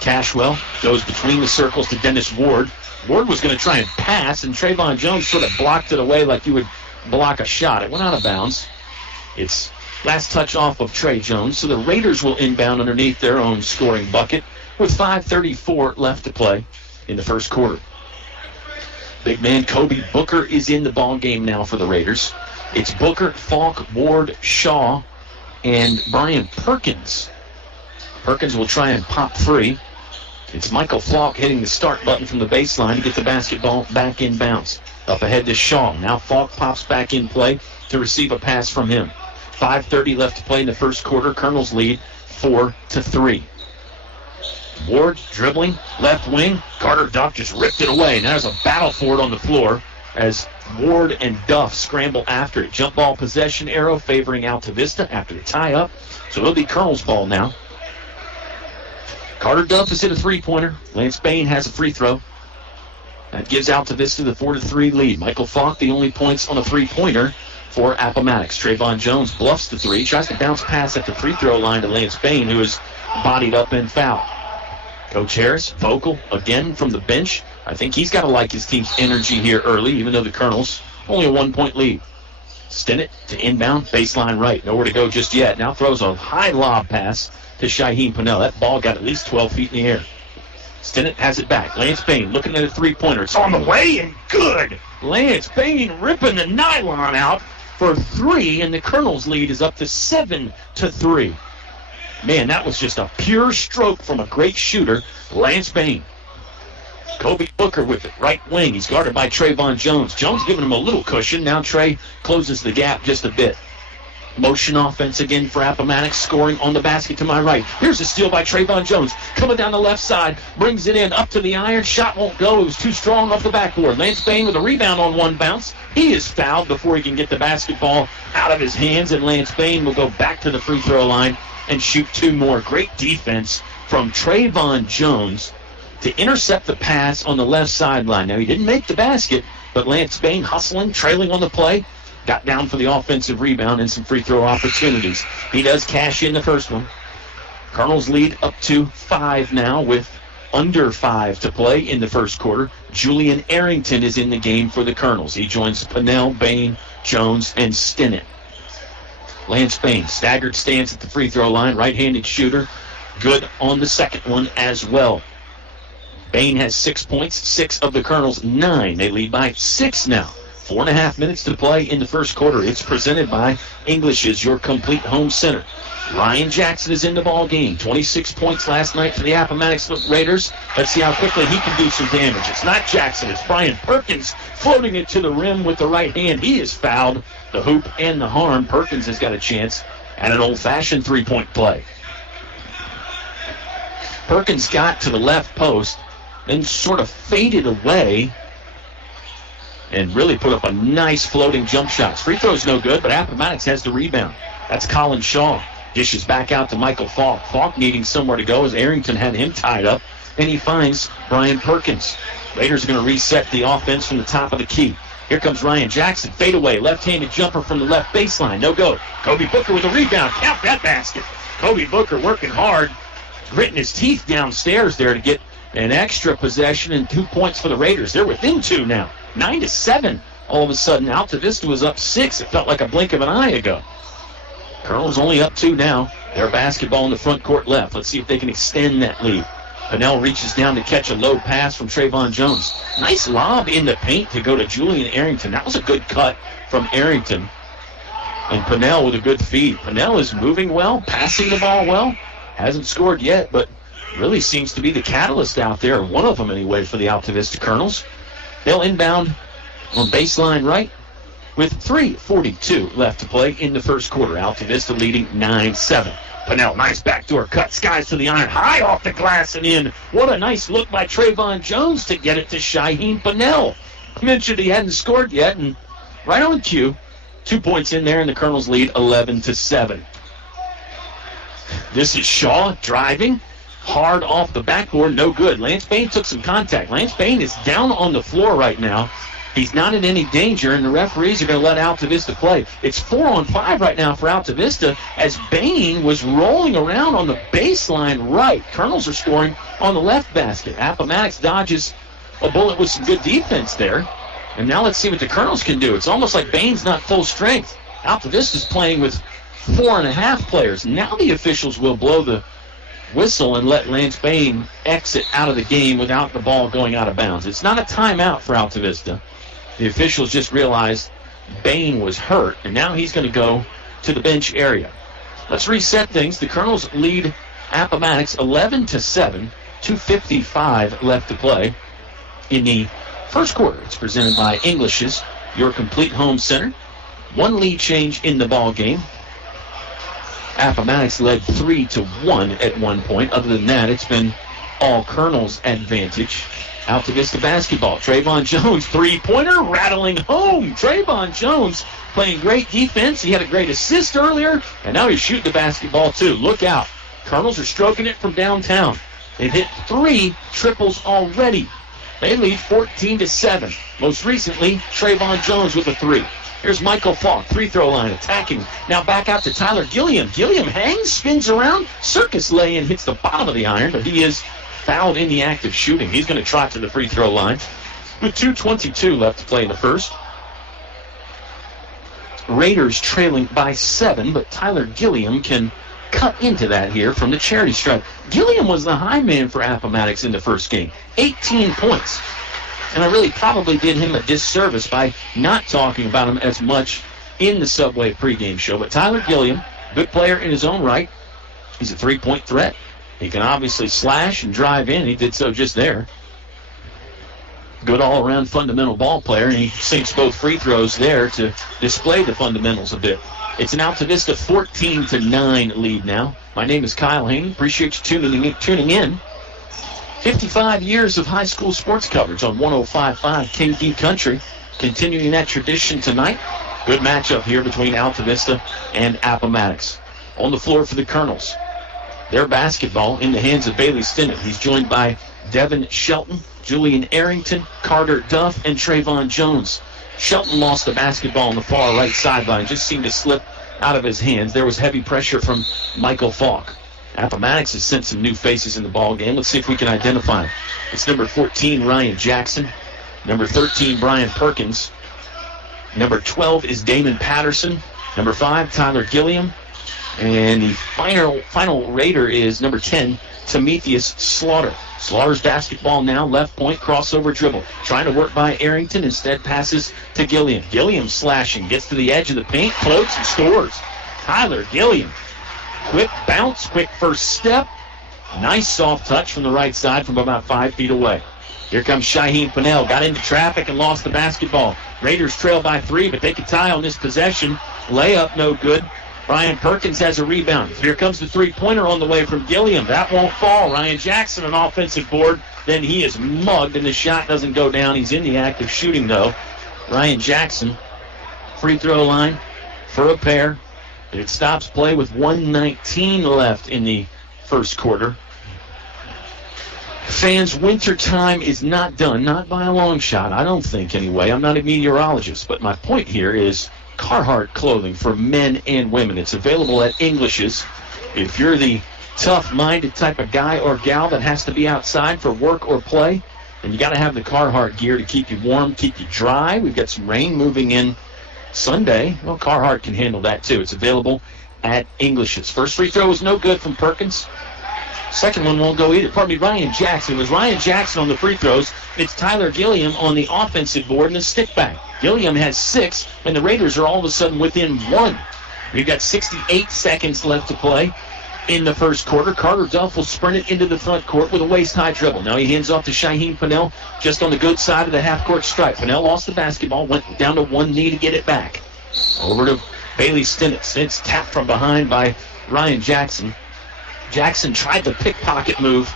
Cashwell goes between the circles to Dennis Ward. Ward was going to try and pass, and Trayvon Jones sort of blocked it away like you would block a shot. It went out of bounds. It's last touch off of Trey Jones, so the Raiders will inbound underneath their own scoring bucket with 5:34 left to play in the first quarter. Big man Kobe Booker is in the ball game now for the Raiders. It's Booker, Falk, Ward, Shaw, and Brian Perkins. Perkins will try and pop free. It's Michael Falk hitting the start button from the baseline to get the basketball back in bounds. Up ahead to Shaw. Now Falk pops back in play to receive a pass from him. 5:30 left to play in the first quarter. Colonels lead 4-3. Ward dribbling, left wing. Carter Duff just ripped it away. Now there's a battle for it on the floor as Ward and Duff scramble after it. Jump ball possession arrow favoring Altavista after the tie-up. So it'll be Colonels ball now. Carter Duff has hit a three-pointer. Lance Bain has a free throw. That gives Altavista the 4-3 lead. Michael Falk, the only points on a three-pointer for Appomattox. Trayvon Jones bluffs the three, tries to bounce pass at the free throw line to Lance Bain, who is bodied up and fouled. Coach Harris, vocal again from the bench. I think he's got to like his team's energy here early, even though the Colonels only a 1-point lead. Stinnett to inbound, baseline right. Nowhere to go just yet. Now throws a high lob pass to Shaheem Pennell. That ball got at least 12 feet in the air. Stinnett has it back. Lance Bain looking at a three-pointer. It's on the way and good. Lance Bain ripping the nylon out for three, and the Colonels' lead is up to 7-3. Man, that was just a pure stroke from a great shooter, Lance Bain. Kobe Booker with it, right wing. He's guarded by Trayvon Jones. Jones giving him a little cushion. Now Trey closes the gap just a bit. Motion offense again for Appomattox, scoring on the basket to my right. Here's a steal by Trayvon Jones. Coming down the left side, brings it in, up to the iron. Shot won't go. It was too strong off the backboard. Lance Bain with a rebound on one bounce. He is fouled before he can get the basketball out of his hands, and Lance Bain will go back to the free throw line and shoot two more. Great defense from Trayvon Jones to intercept the pass on the left sideline. Now, he didn't make the basket, but Lance Bain hustling, trailing on the play, got down for the offensive rebound and some free throw opportunities. He does cash in the first one. Colonels lead up to 5 now with under 5 to play in the first quarter. Julian Arrington is in the game for the Colonels. He joins Pennell, Bain, Jones, and Stinnett. Lance Bain, staggered stance at the free throw line, right-handed shooter. Good on the second one as well. Bain has 6 points, 6 of the Colonels' 9. They lead by 6 now. 4.5 minutes to play in the first quarter. It's presented by English's Your Complete Home Center. Ryan Jackson is in the ball game. 26 points last night for the Appomattox Raiders. Let's see how quickly he can do some damage. It's not Jackson. It's Brian Perkins floating it to the rim with the right hand. He is fouled. The hoop and the harm. Perkins has got a chance at an old-fashioned three-point play. Perkins got to the left post, then sort of faded away and really put up a nice floating jump shot. Free throw's no good, but Appomattox has the rebound. That's Colin Shaw. Dishes back out to Michael Falk. Falk needing somewhere to go as Arrington had him tied up, and he finds Brian Perkins. Raiders are going to reset the offense from the top of the key. Here comes Ryan Jackson. Fade away. Left-handed jumper from the left baseline. No go. Kobe Booker with a rebound. Count that basket. Kobe Booker working hard, gritting his teeth downstairs there to get an extra possession and 2 points for the Raiders. They're within 2 now. 9-7. All of a sudden, Altavista was up 6. It felt like a blink of an eye ago. Colonel's only up 2 now. Their basketball in the front court left. Let's see if they can extend that lead. Pennell reaches down to catch a low pass from Trayvon Jones. Nice lob in the paint to go to Julian Arrington. That was a good cut from Arrington. And Pennell with a good feed. Pennell is moving well, passing the ball well. Hasn't scored yet, but really seems to be the catalyst out there, one of them anyway, for the Altavista Colonels. They'll inbound on baseline right with 3:42 left to play in the first quarter. Altavista leading 9-7. Pennell, nice backdoor cut, skies to the iron, high off the glass and in. What a nice look by Trayvon Jones to get it to Shaheen Pennell. I mentioned he hadn't scored yet, and right on cue, 2 points in there, and the Colonels lead 11-7. This is Shaw driving, hard off the backboard, no good. Lance Bain took some contact. Lance Bain is down on the floor right now. He's not in any danger, and the referees are going to let Altavista play. It's 4-on-5 right now for Altavista as Bain was rolling around on the baseline right. Colonels are scoring on the left basket. Appomattox dodges a bullet with some good defense there. And now let's see what the Colonels can do. It's almost like Bain's not full strength. Altavista's playing with 4.5 players. Now the officials will blow the whistle and let Lance Bain exit out of the game without the ball going out of bounds. It's not a timeout for Altavista. The officials just realized Bain was hurt, and now he's going to go to the bench area. Let's reset things. The Colonels lead Appomattox 11-7, 2:55 left to play in the first quarter. It's presented by English's, your complete home center. One lead change in the ball game. Appomattox led 3-1 at one point. Other than that, it's been all Colonels' advantage. Altavista basketball. Trayvon Jones, three-pointer, rattling home. Trayvon Jones playing great defense. He had a great assist earlier, and now he's shooting the basketball too. Look out. Colonels are stroking it from downtown. They've hit 3 triples already. They lead 14-7. Most recently, Trayvon Jones with a 3. Here's Michael Falk, free-throw line, attacking. Now back out to Tyler Gilliam. Gilliam hangs, spins around. Circus lay-in hits the bottom of the iron, but he is fouled in the act of shooting. He's going to trot to the free-throw line with 2:22 left to play in the first. Raiders trailing by 7, but Tyler Gilliam can cut into that here from the charity stripe. Gilliam was the high man for Appomattox in the first game. 18 points. And I really probably did him a disservice by not talking about him as much in the Subway pregame show. But Tyler Gilliam, good player in his own right. He's a three-point threat. He can obviously slash and drive in. He did so just there. Good all-around fundamental ball player, and he sinks both free throws there to display the fundamentals a bit. It's an Altavista 14-9 lead now. My name is Kyle Hoehne. Appreciate you tuning in. 55 years of high school sports coverage on 105.5 KD Country. Continuing that tradition tonight. Good matchup here between Altavista and Appomattox. On the floor for the Colonels. Their basketball in the hands of Bailey Stinnett. He's joined by Devin Shelton, Julian Arrington, Carter Duff, and Trayvon Jones. Shelton lost the basketball on the far right sideline. Just seemed to slip out of his hands. There was heavy pressure from Michael Falk. Appomattox has sent some new faces in the ball game. Let's see if we can identify them. It's number 14, Ryan Jackson. Number 13, Brian Perkins. Number 12 is Damon Patterson. Number 5, Tyler Gilliam. And the final Raider is number 10, Timotheus Slaughter. Slaughter's basketball now, left point, crossover dribble. Trying to work by Arrington, instead passes to Gilliam. Gilliam slashing, gets to the edge of the paint, floats and scores. Tyler Gilliam. Quick bounce, quick first step. Nice soft touch from the right side from about 5 feet away. Here comes Shaheen Pennell. Got into traffic and lost the basketball. Raiders trail by 3, but they can tie on this possession. Layup no good. Brian Perkins has a rebound. Here comes the three-pointer on the way from Gilliam. That won't fall. Ryan Jackson, an offensive board. Then he is mugged, and the shot doesn't go down. He's in the act of shooting, though. Ryan Jackson, free throw line for a pair. It stops play with 1:19 left in the first quarter. Fans, winter time is not done, not by a long shot. I don't think, anyway. I'm not a meteorologist, but my point here is Carhartt clothing for men and women. It's available at English's. If you're the tough-minded type of guy or gal that has to be outside for work or play, then you got to have the Carhartt gear to keep you warm, keep you dry. We've got some rain moving in Sunday. Well, Carhartt can handle that too. It's available at English's. First free throw was no good from Perkins. Second one won't go either. Pardon me, Ryan Jackson. It was Ryan Jackson on the free throws. It's Tyler Gilliam on the offensive board and the stick back. Gilliam has 6, and the Raiders are all of a sudden within 1. We've got 68 seconds left to play in the first quarter. Carter Duff will sprint it into the front court with a waist-high dribble. Now he hands off to Shaheem Pennell just on the good side of the half-court stripe. Pennell lost the basketball, went down to one knee to get it back. Over to Bailey Stinnett. Stinnett tapped from behind by Ryan Jackson. Jackson tried the pickpocket move,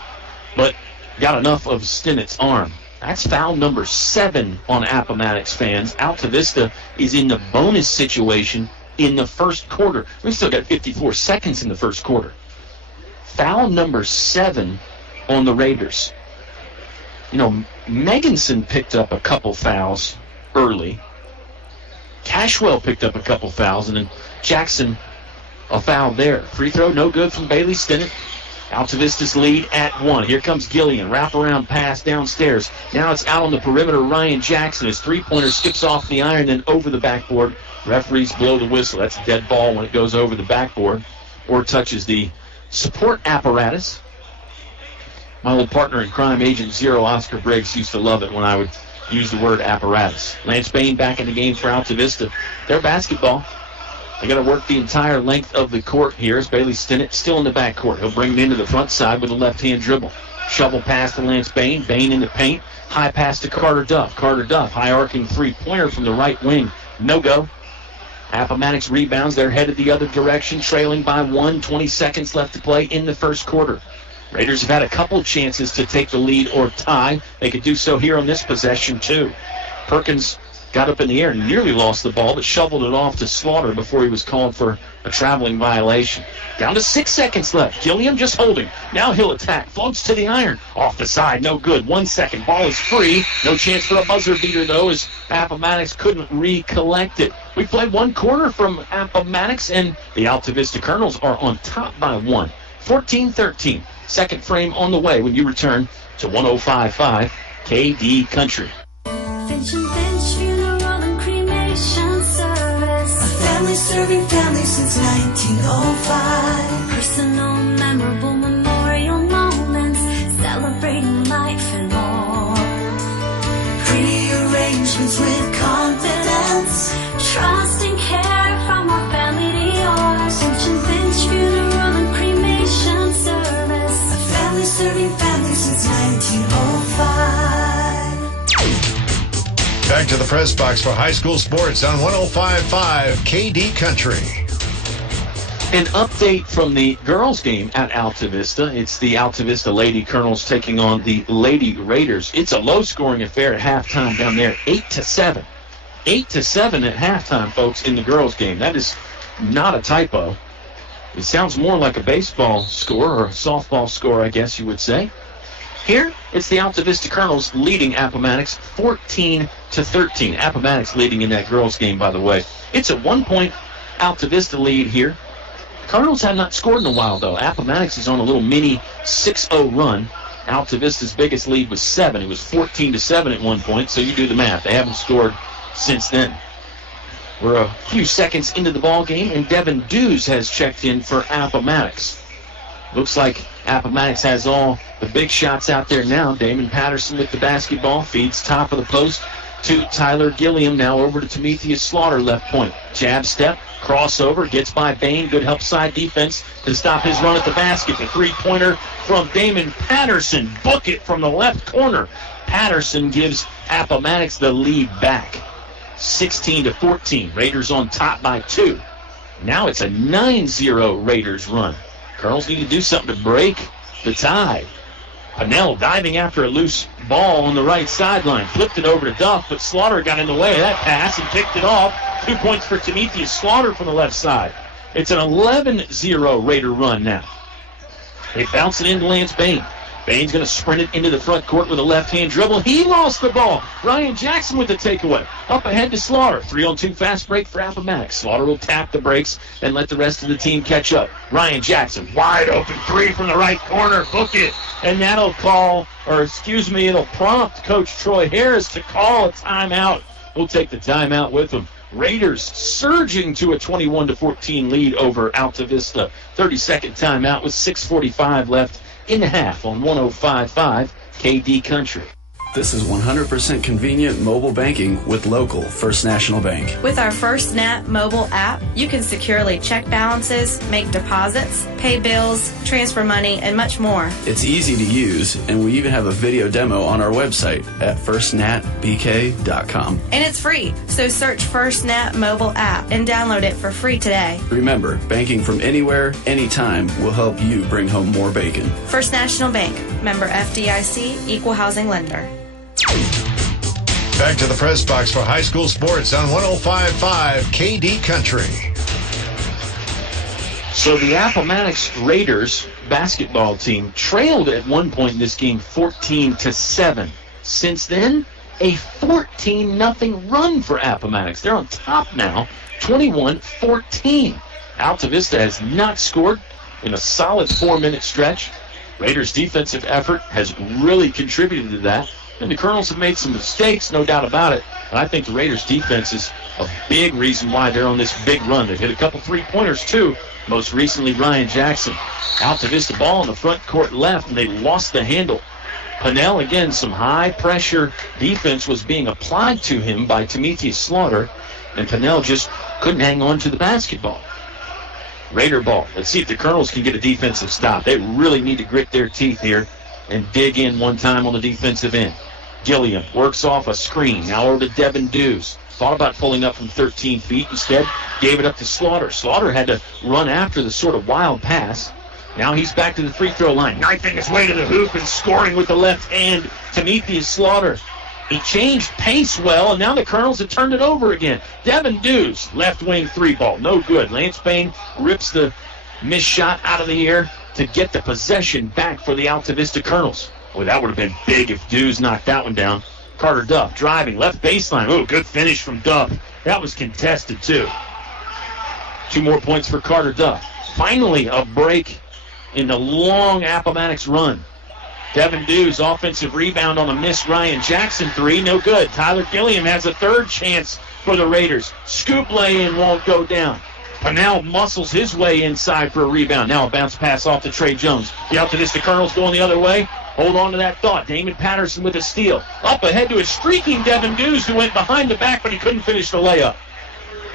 but got enough of Stinnett's arm. That's foul number 7 on Appomattox fans. Altavista is in the bonus situation in the first quarter. We still got 54 seconds in the first quarter. Foul number 7 on the Raiders. You know, Meganson picked up a couple fouls early. Cashwell picked up a couple fouls, and then Jackson a foul there. Free throw, no good from Bailey Stinnett. Altavista's lead at 1. Here comes Gillian. Wraparound pass downstairs. Now it's out on the perimeter. Ryan Jackson. His three-pointer skips off the iron, then over the backboard. Referees blow the whistle. That's a dead ball when it goes over the backboard or touches the support apparatus. My old partner in crime, Agent Zero, Oscar Briggs, used to love it when I would use the word apparatus. Lance Bain back in the game for Altavista. Their basketball. They got to work the entire length of the court here as Bailey Stinnett still in the backcourt. He'll bring it into the front side with a left-hand dribble. Shovel pass to Lance Bain. Bain in the paint. High pass to Carter Duff. Carter Duff, high-arcing three-pointer from the right wing. No go. Appomattox rebounds. They're headed the other direction, trailing by 1. 20 seconds left to play in the first quarter. Raiders have had a couple chances to take the lead or tie. They could do so here on this possession, too. Perkins got up in the air and nearly lost the ball, but shoveled it off to Slaughter before he was called for a traveling violation. Down to 6 seconds left. Gilliam just holding. Now he'll attack. Floats to the iron. Off the side. No good. 1 second. Ball is free. No chance for a buzzer beater, though, as Appomattox couldn't recollect it. We played 1 quarter from Appomattox, and the Altavista Colonels are on top by 1. 14-13. Second frame on the way when you return to 105.5 KD Country. Serving families since 1905. Personal, memorable memorial moments, celebrating life and more. Pre-arrangements with confidence, trust and care from our family to yours. Finch & Finch Funeral and Cremation Service. A family serving families since 1905. Back to the press box for high school sports on 105.5 KD Country. An update from the girls' game at Altavista. It's the Altavista Lady Colonels taking on the Lady Raiders. It's a low-scoring affair at halftime down there, 8-7. 8-7 at halftime, folks, in the girls' game. That is not a typo. It sounds more like a baseball score or a softball score, I guess you would say. Here, it's the Altavista Colonels leading Appomattox 14-13. Appomattox leading in that girls' game, by the way. It's a 1-point Altavista lead here. Colonels have not scored in a while, though. Appomattox is on a little mini 6-0 run. Altavista's biggest lead was 7. It was 14-7 at one point, so you do the math. They haven't scored since then. We're a few seconds into the ball game, and Devin Dews has checked in for Appomattox. Looks like Appomattox has all the big shots out there now. Damon Patterson with the basketball, feeds top of the post to Tyler Gilliam. Now over to Timotheus Slaughter, left point. Jab step, crossover, gets by Bain. Good help side defense to stop his run at the basket. The three-pointer from Damon Patterson. Book it from the left corner. Patterson gives Appomattox the lead back. 16-14. Raiders on top by 2. Now it's a 9-0 Raiders run. Colonels need to do something to break the tie. Pennell diving after a loose ball on the right sideline. Flipped it over to Duff, but Slaughter got in the way of that pass and picked it off. 2 points for Timotheus Slaughter from the left side. It's an 11-0 Raider run now. They bounce it into Lance Bain. Bain's going to sprint it into the front court with a left-hand dribble. He lost the ball. Ryan Jackson with the takeaway. Up ahead to Slaughter. 3-on-2 fast break for Appomattox. Slaughter will tap the brakes and let the rest of the team catch up. Ryan Jackson, wide open 3 from the right corner. Book it. And that'll it'll prompt Coach Troy Harris to call a timeout. We'll take the timeout with him. Raiders surging to a 21-14 lead over Altavista. 32nd timeout with 6:45 left in the half on 105.5 KD Country. This is 100% convenient mobile banking with local First National Bank. With our FirstNet mobile app, you can securely check balances, make deposits, pay bills, transfer money, and much more. It's easy to use, and we even have a video demo on our website at firstnatbk.com. And it's free, so search FirstNet mobile app and download it for free today. Remember, banking from anywhere, anytime will help you bring home more bacon. First National Bank, member FDIC, equal housing lender. Back to the press box for high school sports on 105.5 KD Country. So the Appomattox Raiders basketball team trailed at one point in this game 14-7. Since then, a 14-0 run for Appomattox. They're on top now, 21-14. Altavista has not scored in a solid 4-minute stretch. Raiders' defensive effort has really contributed to that. And the Colonels have made some mistakes, no doubt about it. But I think the Raiders' defense is a big reason why they're on this big run. They've hit a couple three-pointers, too. Most recently, Ryan Jackson. Altavista ball in the front court left, and they lost the handle. Pannell, again, some high-pressure defense was being applied to him by Timothy Slaughter, and Pannell just couldn't hang on to the basketball. Raider ball. Let's see if the Colonels can get a defensive stop. They really need to grit their teeth here and dig in one time on the defensive end. Gilliam works off a screen. Now over to Devin Dews. Thought about pulling up from 13 feet. Instead, gave it up to Slaughter. Slaughter had to run after the sort of wild pass. Now he's back to the free throw line. Knifing his way to the hoop and scoring with the left hand. Timothy Slaughter. He changed pace well, and now the Colonels have turned it over again. Devin Dews, left wing three ball. No good. Lance Payne rips the missed shot out of the air to get the possession back for the Altavista Colonels. Boy, that would have been big if Dews knocked that one down. Carter Duff driving, left baseline. Oh, good finish from Duff. That was contested, too. 2 more points for Carter Duff. Finally, a break in the long Appomattox run. Devin Dews, offensive rebound on a missed Ryan Jackson three. No good. Tyler Gilliam has a third chance for the Raiders. Scoop lay-in won't go down. Pannell muscles his way inside for a rebound. Now a bounce pass off to Trey Jones. The Altavista Colonels going the other way. Hold on to that thought. Damon Patterson with a steal. Up ahead to a streaking Devin Dews who went behind the back, but he couldn't finish the layup.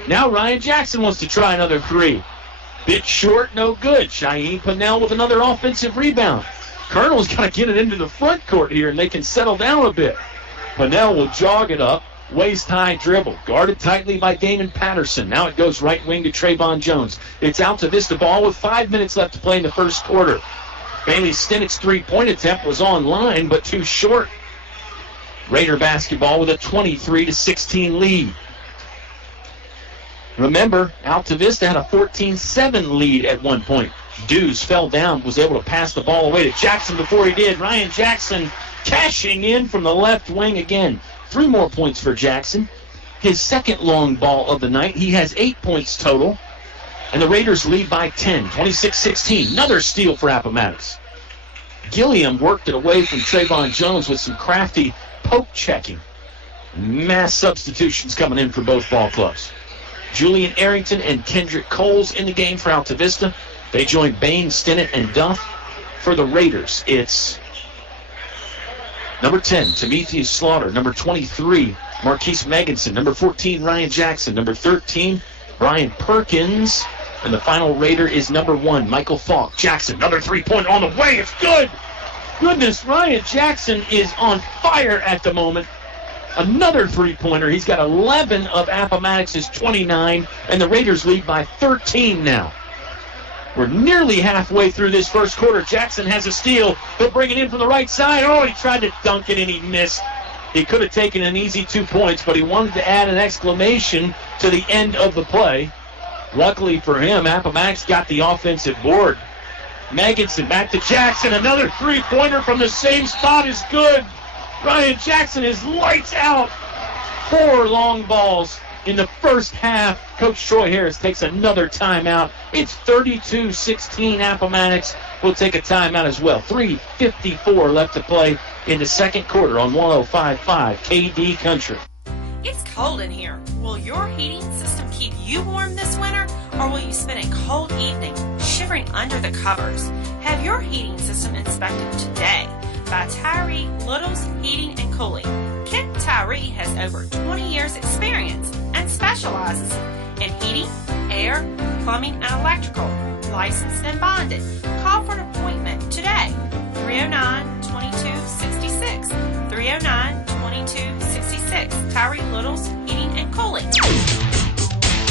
Now Ryan Jackson wants to try another three. Bit short, no good. Shaheem Pannell with another offensive rebound. Colonel's got to get it into the front court here, and they can settle down a bit. Pannell will jog it up. Waist-high dribble. Guarded tightly by Damon Patterson. Now it goes right wing to Trayvon Jones. It's Altavista ball with 5 minutes left to play in the first quarter. Bailey Stinnett's three-point attempt was on line, but too short. Raider basketball with a 23-16 lead. Remember, Altavista had a 14-7 lead at one point. Dews fell down, was able to pass the ball away to Jackson before he did. Ryan Jackson cashing in from the left wing again. 3 more points for Jackson. His second long ball of the night. He has 8 points total. And the Raiders lead by 10, 26-16. Another steal for Appomattox. Gilliam worked it away from Trayvon Jones with some crafty poke checking. Mass substitutions coming in for both ball clubs. Julian Arrington and Kendrick Coles in the game for Altavista. They join Bain, Stinnett, and Duff. For the Raiders, it's number 10, Timothy Slaughter. Number 23, Marquise Meganson. Number 14, Ryan Jackson. Number 13, Brian Perkins. And the final Raider is number 1, Michael Falk. Jackson, another three-point on the way. It's good. Goodness, Ryan Jackson is on fire at the moment. Another three-pointer. He's got 11 of Appomattox's 29, and the Raiders lead by 13 now. We're nearly halfway through this first quarter. Jackson has a steal. He'll bring it in from the right side. Oh, he tried to dunk it, and he missed. He could have taken an easy 2 points, but he wanted to add an exclamation to the end of the play. Luckily for him, Appomattox got the offensive board. Meganson back to Jackson. Another three-pointer from the same spot is good. Ryan Jackson is lights out. 4 long balls in the first half. Coach Troy Harris takes another timeout. It's 32-16. Appomattox will take a timeout as well. 3:54 left to play in the second quarter on 105.5 KD Country. It's cold in here. Will your heating system keep you warm this winter, or will you spend a cold evening shivering under the covers? Have your heating system inspected today by Tyree Little's Heating and Cooling. Kent Tyree has over 20 years experience and specializes in heating, air, plumbing, and electrical. Licensed and bonded. Call for an appointment today. 309-2266. 309-2266. Tyree Little's Heating and Cooling.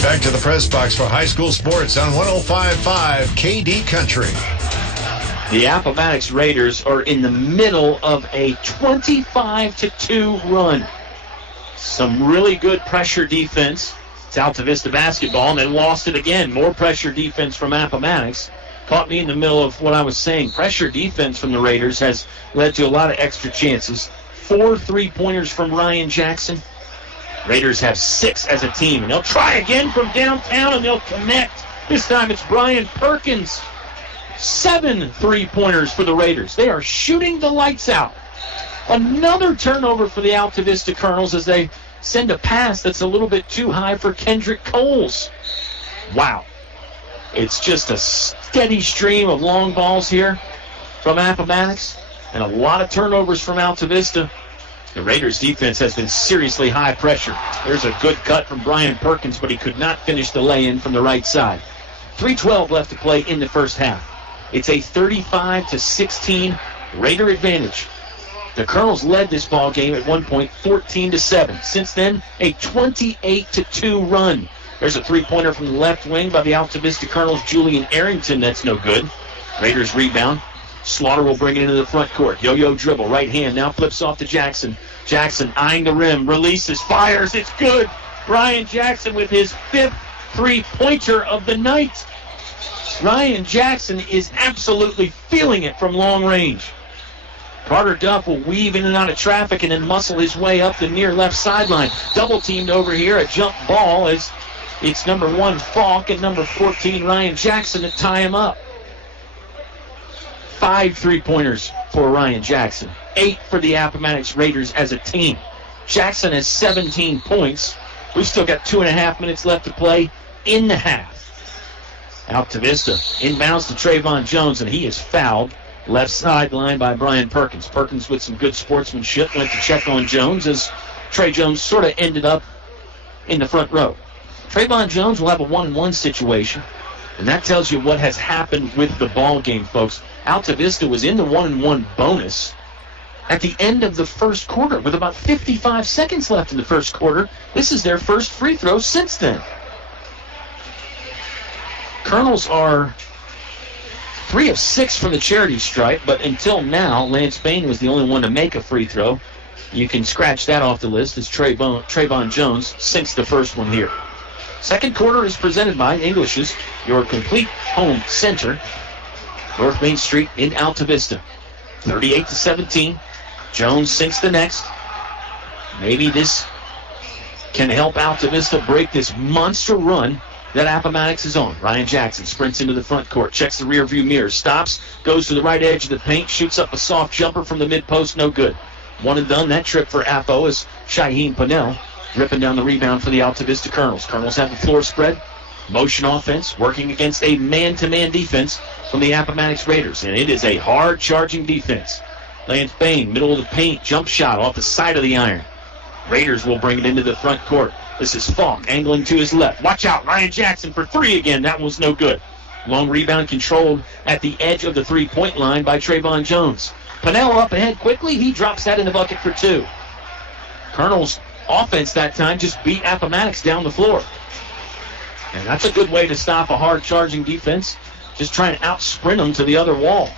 Back to the press box for high school sports on 105.5 KD Country. The Appomattox Raiders are in the middle of a 25-2 run. Some really good pressure defense. It's Altavista basketball, and they lost it again. More pressure defense from Appomattox. Caught me in the middle of what I was saying. Pressure defense from the Raiders has led to a lot of extra chances. 4 3-pointers from Ryan Jackson. Raiders have 6 as a team, and they'll try again from downtown, and they'll connect. This time it's Brian Perkins. 7 3-pointers for the Raiders. They are shooting the lights out. Another turnover for the Altavista Colonels as they send a pass that's a little bit too high for Kendrick Coles. Wow. It's just a steady stream of long balls here from Appomattox and a lot of turnovers from Altavista. The Raiders' defense has been seriously high pressure. There's a good cut from Brian Perkins, but he could not finish the lay-in from the right side. 3:12 left to play in the first half. It's a 35-16 Raider advantage. The Colonels led this ball game at one point 14-7. Since then, a 28-2 run. There's a 3-pointer from the left wing by the Altavista Colonels, Julian Arrington. That's no good. Raiders rebound. Slaughter will bring it into the front court. Yo-yo dribble, right hand, now flips off to Jackson. Jackson eyeing the rim, releases, fires, it's good. Ryan Jackson with his 5th 3-pointer of the night. Ryan Jackson is absolutely feeling it from long range. Carter Duff will weave in and out of traffic and then muscle his way up the near left sideline. Double teamed over here, a jump ball as it's number 1 Falk and number 14 Ryan Jackson to tie him up. 5 3-pointers for Ryan Jackson. 8 for the Appomattox Raiders as a team. Jackson has 17 points. We've still got 2.5 minutes left to play in the half. Altavista inbounds to Trayvon Jones, and he is fouled. Left sideline by Brian Perkins. Perkins with some good sportsmanship went to check on Jones as Trey Jones sort of ended up in the front row. Trayvon Jones will have a 1-1 situation, and that tells you what has happened with the ball game, folks. Altavista was in the 1-1 bonus at the end of the first quarter with about 55 seconds left in the first quarter. This is their first free throw since then. Colonels are 3 of 6 from the charity stripe, but until now, Lance Bain was the only one to make a free throw. You can scratch that off the list as Trayvon Jones sinks the first one here. Second quarter is presented by English's, your complete home center, North Main Street in Altavista. 38-17. Jones sinks the next. Maybe this can help Altavista break this monster run that Appomattox is on. Ryan Jackson sprints into the front court, checks the rear view mirror, stops, goes to the right edge of the paint, shoots up a soft jumper from the mid-post, no good. One and done, that trip for Appo is Shaheen Pinnell ripping down the rebound for the Altavista Colonels. Colonels have the floor spread, motion offense, working against a man-to-man defense from the Appomattox Raiders, and it is a hard-charging defense. Lance Bain, middle of the paint, jump shot off the side of the iron. Raiders will bring it into the front court. This is Falk angling to his left. Watch out, Ryan Jackson for 3 again. That was no good. Long rebound controlled at the edge of the 3-point line by Trayvon Jones. Pinnell up ahead quickly. He drops that in the bucket for 2. Colonels offense that time just beat Appomattox down the floor. And that's a good way to stop a hard-charging defense. Just trying to out-sprint them to the other wall.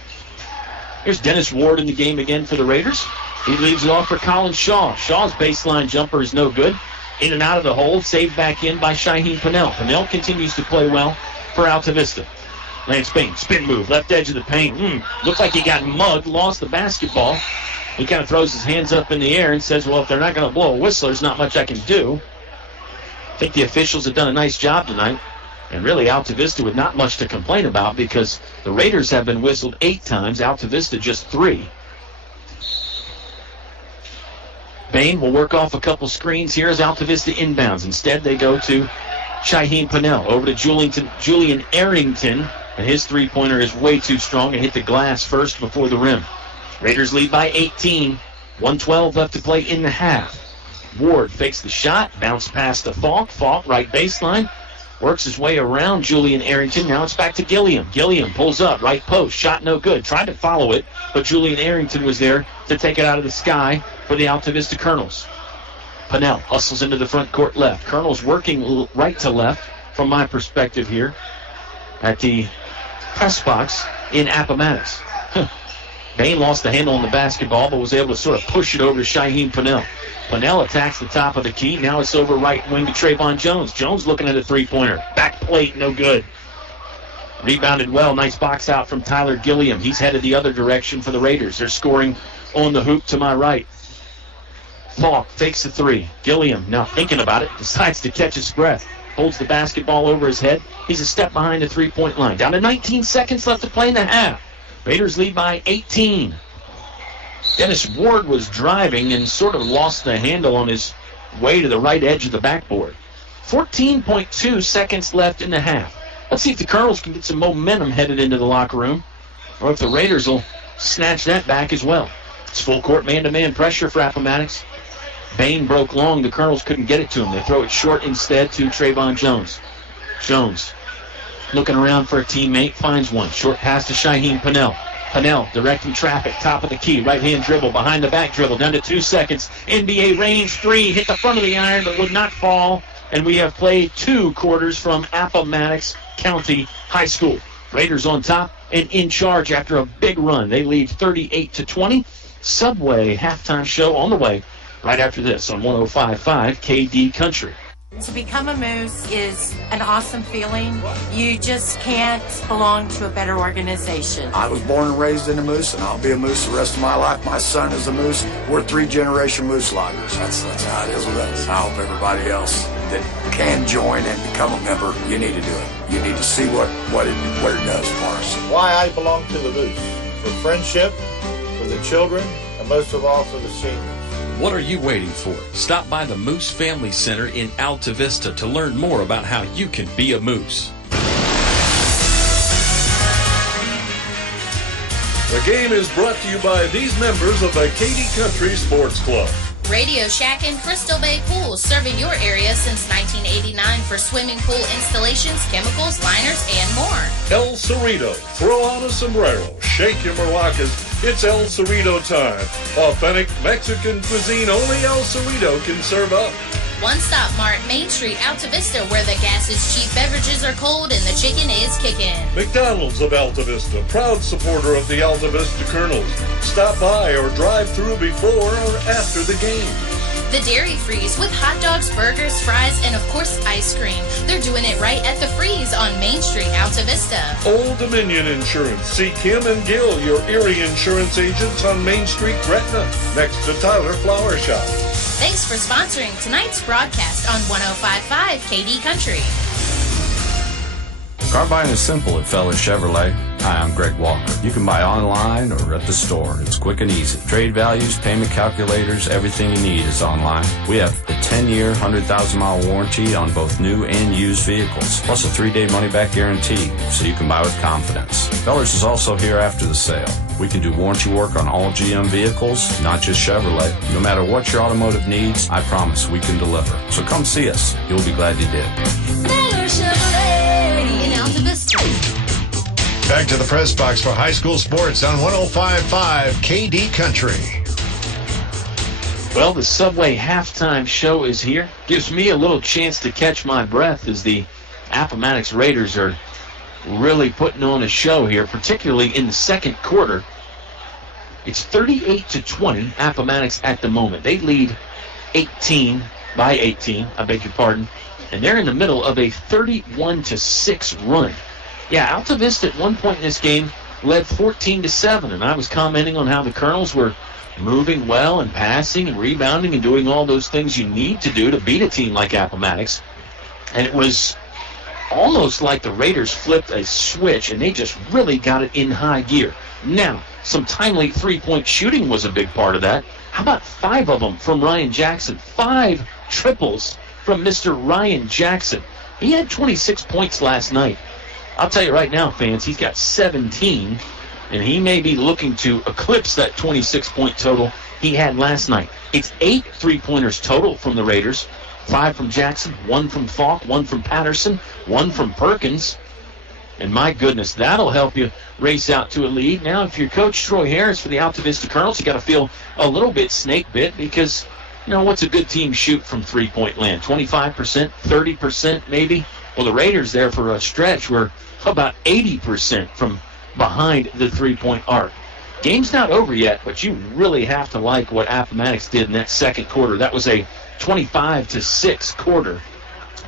Here's Dennis Ward in the game again for the Raiders. He leaves it off for Colin Shaw. Shaw's baseline jumper is no good. In and out of the hole, saved back in by Shaheen Pinnell. Pinnell continues to play well for Altavista. Lance Bain, spin move, left edge of the paint. Looked like he got mugged, lost the basketball. He kind of throws his hands up in the air and says, well, if they're not going to blow a whistle, there's not much I can do. I think the officials have done a nice job tonight. And really, Altavista with not much to complain about because the Raiders have been whistled 8 times, Altavista just 3. Bain will work off a couple screens here as Altavista inbounds. Instead, they go to Shaheem Pennell. Over to Julian Arrington, and his three-pointer is way too strong and hit the glass first before the rim. Raiders lead by 18. 1:12 left to play in the half. Ward fakes the shot, bounce past to Falk. Falk, right baseline, works his way around Julian Arrington. Now it's back to Gilliam. Gilliam pulls up, right post, shot no good. Tried to follow it, but Julian Arrington was there to take it out of the sky for the Altavista Colonels. Pennell hustles into the front court left. Colonels working right to left from my perspective here at the press box in Appomattox. Bain lost the handle on the basketball, but was able to sort of push it over to Shaheem Pennell. Pennell attacks the top of the key. Now it's over right wing to Trayvon Jones. Jones looking at a three-pointer. Back plate, no good. Rebounded well. Nice box out from Tyler Gilliam. He's headed the other direction for the Raiders. They're scoring on the hoop to my right. Falk fakes the three. Gilliam, now thinking about it, decides to catch his breath. Holds the basketball over his head. He's a step behind the three-point line. Down to 19 seconds left to play in the half. Raiders lead by 18. Dennis Ward was driving and sort of lost the handle on his way to the right edge of the backboard. 14.2 seconds left in the half. Let's see if the Colonels can get some momentum headed into the locker room, or if the Raiders will snatch that back as well. It's full court man-to-man pressure for Appomattox. Bain broke long. The Colonels couldn't get it to him. They throw it short instead to Trayvon Jones. Jones looking around for a teammate, finds one. Short pass to Shaheem Pennell. Pennell directing traffic, top of the key, right-hand dribble, behind the back dribble, down to 2 seconds. NBA range three, hit the front of the iron, but would not fall. And we have played 2 quarters from Appomattox County High School. Raiders on top and in charge after a big run. They lead 38-20. Subway halftime show on the way right after this on 105.5 KD Country. To become a Moose is an awesome feeling. You just can't belong to a better organization. I was born and raised in a Moose, and I'll be a Moose the rest of my life. My son is a Moose. We're 3-generation Moose loggers. That's how it is with us. I hope everybody else that can join and become a member, you need to do it. You need to see what it does for us. Why I belong to the Moose. For friendship, for the children, and most of all for the seniors. What are you waiting for? Stop by the Moose Family Center in Altavista to learn more about how you can be a Moose. The game is brought to you by these members of the KD Country Sports Club. Radio Shack and Crystal Bay Pools, serving your area since 1989 for swimming pool installations, chemicals, liners, and more. El Cerrito. Throw on a sombrero. Shake your maracas. It's El Cerrito time. Authentic Mexican cuisine only El Cerrito can serve up. One Stop Mart, Main Street, Altavista, where the gas is cheap, beverages are cold, and the chicken is kicking. McDonald's of Altavista, proud supporter of the Altavista Colonels. Stop by or drive through before or after the game. The Dairy Freeze with hot dogs, burgers, fries, and of course ice cream. They're doing it right at the Freeze on Main Street, Altavista. Old Dominion Insurance. See Kim and Gil, your Erie insurance agents on Main Street, Gretna, next to Tyler Flower Shop. Thanks for sponsoring tonight's broadcast on 105.5 KD Country. Car buying is simple at Feller Chevrolet. Hi, I'm Greg Walker. You can buy online or at the store. It's quick and easy. Trade values, payment calculators, everything you need is online. We have a 10-year, 100,000-mile warranty on both new and used vehicles, plus a 3-day money-back guarantee, so you can buy with confidence. Fellers is also here after the sale. We can do warranty work on all GM vehicles, not just Chevrolet. No matter what your automotive needs, I promise we can deliver. So come see us. You'll be glad you did. Feller Chevrolet in Altavista. Back to the press box for high school sports on 105.5 KD Country. Well, the Subway halftime show is here. Gives me a little chance to catch my breath as the Appomattox Raiders are really putting on a show here, particularly in the second quarter. It's 38-20, Appomattox at the moment. They lead 18, I beg your pardon, and they're in the middle of a 31-6 run. Yeah, Altavista at one point in this game led 14-7, and I was commenting on how the Colonels were moving well and passing and rebounding and doing all those things you need to do to beat a team like Appomattox. And it was almost like the Raiders flipped a switch, and they just really got it in high gear. Now, some timely three-point shooting was a big part of that. How about 5 of them from Ryan Jackson? 5 triples from Mr. Ryan Jackson. He had 26 points last night. I'll tell you right now, fans, he's got 17, and he may be looking to eclipse that 26-point total he had last night. It's 8 3-pointers total from the Raiders. 5 from Jackson, 1 from Falk, 1 from Patterson, 1 from Perkins. And my goodness, that'll help you race out to a lead. Now, if you're Coach Troy Harris for the Altavista Colonels, you got to feel a little bit snake bit because, you know, what's a good team shoot from three-point land? 25%, 30% maybe? Well, the Raiders there for a stretch were about 80% from behind the three-point arc. Game's not over yet, but you really have to like what Appomattox did in that second quarter. That was a 25-6 quarter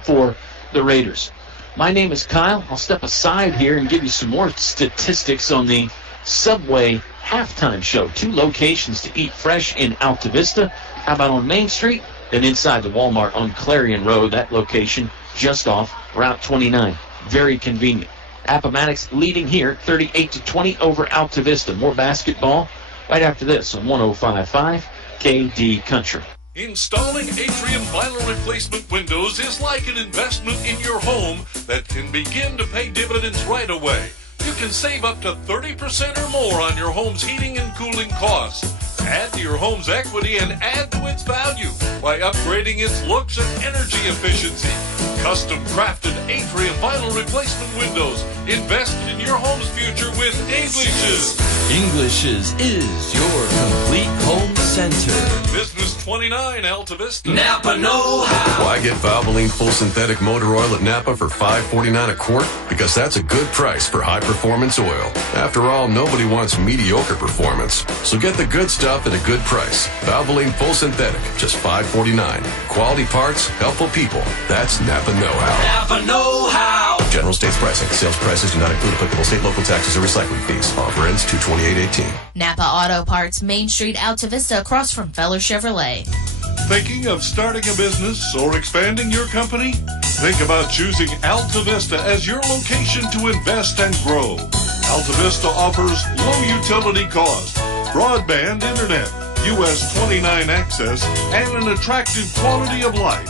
for the Raiders. My name is Kyle. I'll step aside here and give you some more statistics on the Subway halftime show. 2 locations to eat fresh in Altavista. How about on Main Street? Then inside the Walmart on Clarion Road, that location just off Route 29. Very convenient. Appomattox leading here 38-20 over Altavista. More basketball right after this on 105.5 KD Country. Installing atrium vinyl replacement windows is like an investment in your home that can begin to pay dividends right away. You can save up to 30% or more on your home's heating and cooling costs. Add to your home's equity and add to its value by upgrading its looks and energy efficiency. Custom crafted atrium vinyl replacement windows invested in your home's future with English's. English's is your complete home center. Business 29 Altavista. Napa know-how. Why get Valvoline full synthetic motor oil at Napa for $5.49 a quart? Because that's a good price for high-performance oil. After all, nobody wants mediocre performance. So get the good stuff at a good price. Valvoline full synthetic, just $5.49. Quality parts, helpful people. That's Napa know-how. Napa know-how. General States pricing. Sales prices do not include applicable state, local taxes, or recycling fees. Offer ends 2/28/18. Napa Auto Parts, Main Street, Altavista, across from Feller Chevrolet. Thinking of starting a business or expanding your company? Think about choosing Altavista as your location to invest and grow. Altavista offers low utility cost, broadband internet, US 29 access, and an attractive quality of life.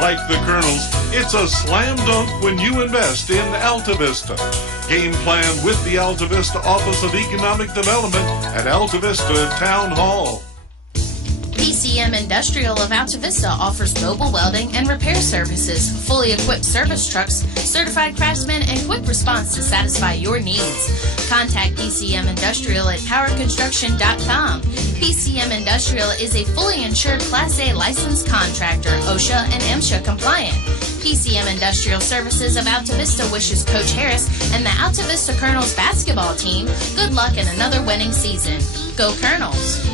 Like the Colonels, it's a slam dunk when you invest in Altavista. Game plan with the Altavista Office of Economic Development at Altavista Town Hall. PCM Industrial of Altavista offers mobile welding and repair services, fully equipped service trucks, certified craftsmen, and quick response to satisfy your needs. Contact PCM Industrial at powerconstruction.com. PCM Industrial is a fully insured Class A licensed contractor, OSHA and MSHA compliant. PCM Industrial Services of Altavista wishes Coach Harris and the Altavista Colonels basketball team good luck in another winning season. Go Colonels!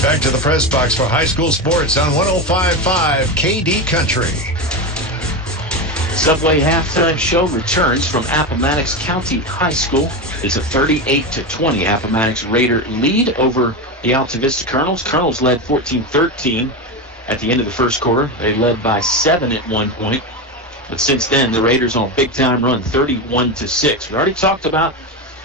Back to the press box for high school sports on 105.5 KD Country. Subway halftime show returns from Appomattox County High School. It's a 38-20 Appomattox Raider lead over the Altavista Colonels. Colonels led 14-13 at the end of the first quarter. They led by 7 at one point. But since then, the Raiders on a big-time run, 31-6. We already talked about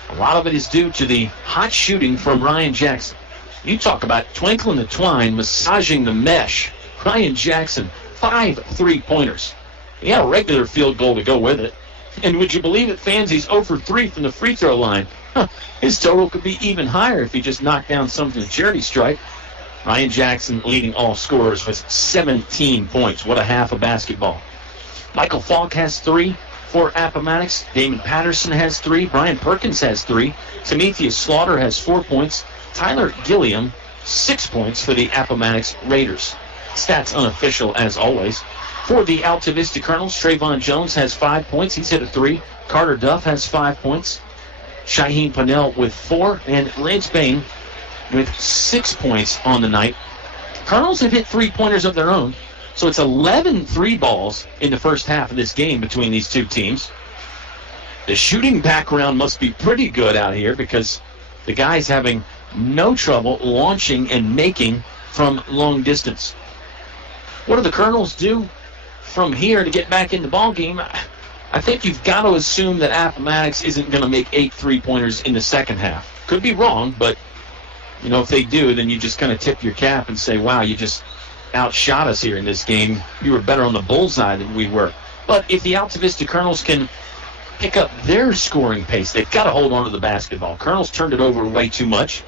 a lot of it is due to the hot shooting from Ryan Jackson. You talk about twinkling the twine, massaging the mesh. Ryan Jackson, 5 3-pointers. He had a regular field goal to go with it. And would you believe it, fans, he's 0 for 3 from the free throw line. His total could be even higher if he just knocked down some from the charity stripe. Ryan Jackson leading all scorers with 17 points. What a half of basketball. Michael Falk has 3 for Appomattox. Damon Patterson has 3. Brian Perkins has 3. Timotheus Slaughter has 4 points. Tyler Gilliam, 6 points for the Appomattox Raiders. Stats unofficial as always. For the Altavista Colonels, Trayvon Jones has 5 points. He's hit a 3. Carter Duff has 5 points. Shaheen Pannell with 4. And Lance Bain with 6 points on the night. Colonels have hit 3-pointers of their own. So it's 11 3-balls in the first half of this game between these two teams. The shooting background must be pretty good out here because the guys having no trouble launching and making from long distance. What do the Colonels do from here to get back in the ballgame? I think you've got to assume that Appomattox isn't going to make 8 3-pointers in the second half. Could be wrong, but You know, if they do, then you just kind of tip your cap and say, wow, you just outshot us here in this game. You were better on the bullseye than we were. But if the Altavista Colonels can pick up their scoring pace, they've got to hold on to the basketball. Colonels turned it over way too much.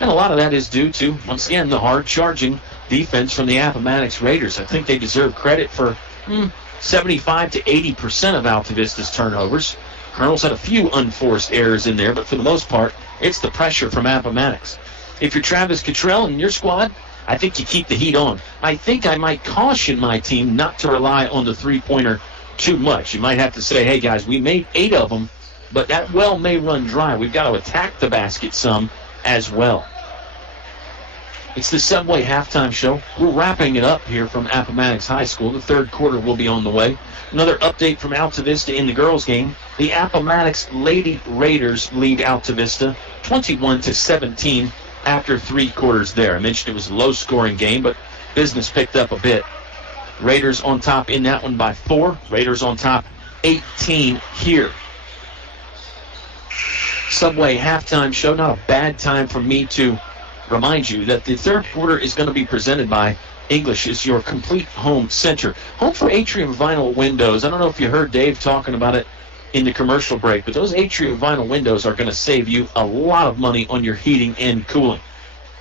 And a lot of that is due to, once again, the hard-charging defense from the Appomattox Raiders. I think they deserve credit for 75 to 80% of Altavista's turnovers. Colonels had a few unforced errors in there, but for the most part, it's the pressure from Appomattox. If you're Travis Cottrell and your squad, I think you keep the heat on. I think I might caution my team not to rely on the three-pointer too much. You might have to say, hey, guys, we made 8 of them, but that well may run dry. We've got to attack the basket some as well. It's the Subway halftime show. We're wrapping it up here from Appomattox High School. The third quarter will be on the way. Another update from Altavista in the girls' game. The Appomattox Lady Raiders lead Altavista 21-17 after 3 quarters there. I mentioned it was a low-scoring game, but business picked up a bit. Raiders on top in that one by 4. Raiders on top 18 here. Subway halftime show. Not a bad time for me to remind you that the third quarter is going to be presented by English as your complete home center. Home for Atrium Vinyl Windows. I don't know if you heard Dave talking about it in the commercial break, but those Atrium Vinyl Windows are going to save you a lot of money on your heating and cooling.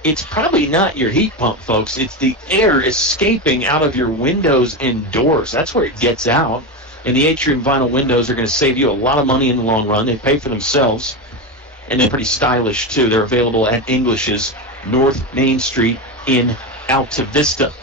It's probably not your heat pump, folks. It's the air escaping out of your windows and doors. That's where it gets out. And the Atrium Vinyl Windows are going to save you a lot of money in the long run. They pay for themselves. And they're pretty stylish, too. They're available at English's North Main Street in Altavista.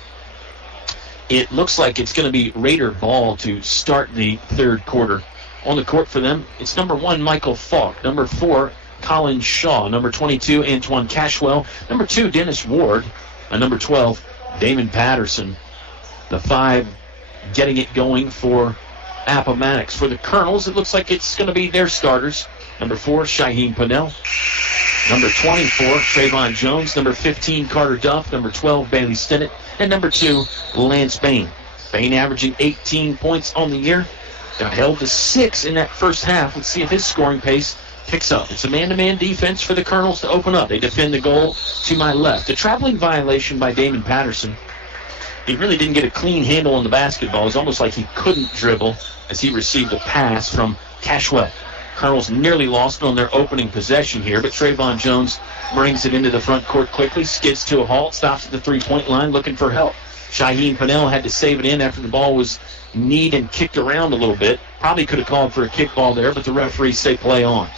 It looks like it's going to be Raider ball to start the third quarter. On the court for them, it's number 1, Michael Falk. Number 4, Colin Shaw. Number 22, Antoine Cashwell. Number 2, Dennis Ward. And number 12, Damon Patterson. The 5 getting it going for Appomattox. For the Colonels, it looks like it's going to be their starters. Number 4, Shaheen Pannell. Number 24, Trayvon Jones. Number 15, Carter Duff. Number 12, Bailey Stinnett. And number 2, Lance Bain. Bain averaging 18 points on the year. Got held to 6 in that first half. Let's see if his scoring pace picks up. It's a man-to-man defense for the Colonels to open up. They defend the goal to my left. A traveling violation by Damon Patterson. He really didn't get a clean handle on the basketball. It was almost like he couldn't dribble as he received a pass from Cashwell. Colonels nearly lost on their opening possession here, but Trayvon Jones brings it into the front court quickly, skids to a halt, stops at the three-point line looking for help. Shaheen Pannell had to save it in after the ball was kneed and kicked around a little bit. Probably could have called for a kickball there, but the referees say play on.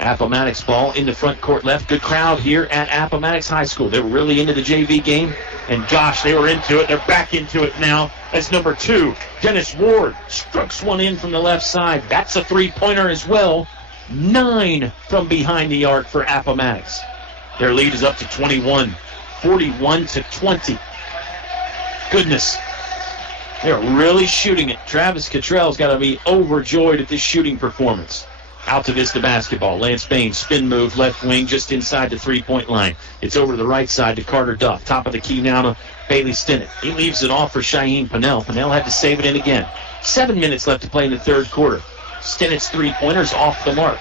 Appomattox ball in the front court left. Good crowd here at Appomattox High School. They were really into the JV game, and gosh, they were into it. They're back into it now as number 2, Dennis Ward, strokes one in from the left side. That's a three-pointer as well. 9 from behind the arc for Appomattox. Their lead is up to 21, 41-20. Goodness, they're really shooting it. Travis Cottrell's got to be overjoyed at this shooting performance. Altavista basketball. Lance Bain, spin move, left wing, just inside the three-point line. It's over to the right side to Carter Duff. Top of the key now to Bailey Stinnett. He leaves it off for Shaheen Pannell. Pannell had to save it in again. 7 minutes left to play in the third quarter. Stinnett's three-pointer's off the mark.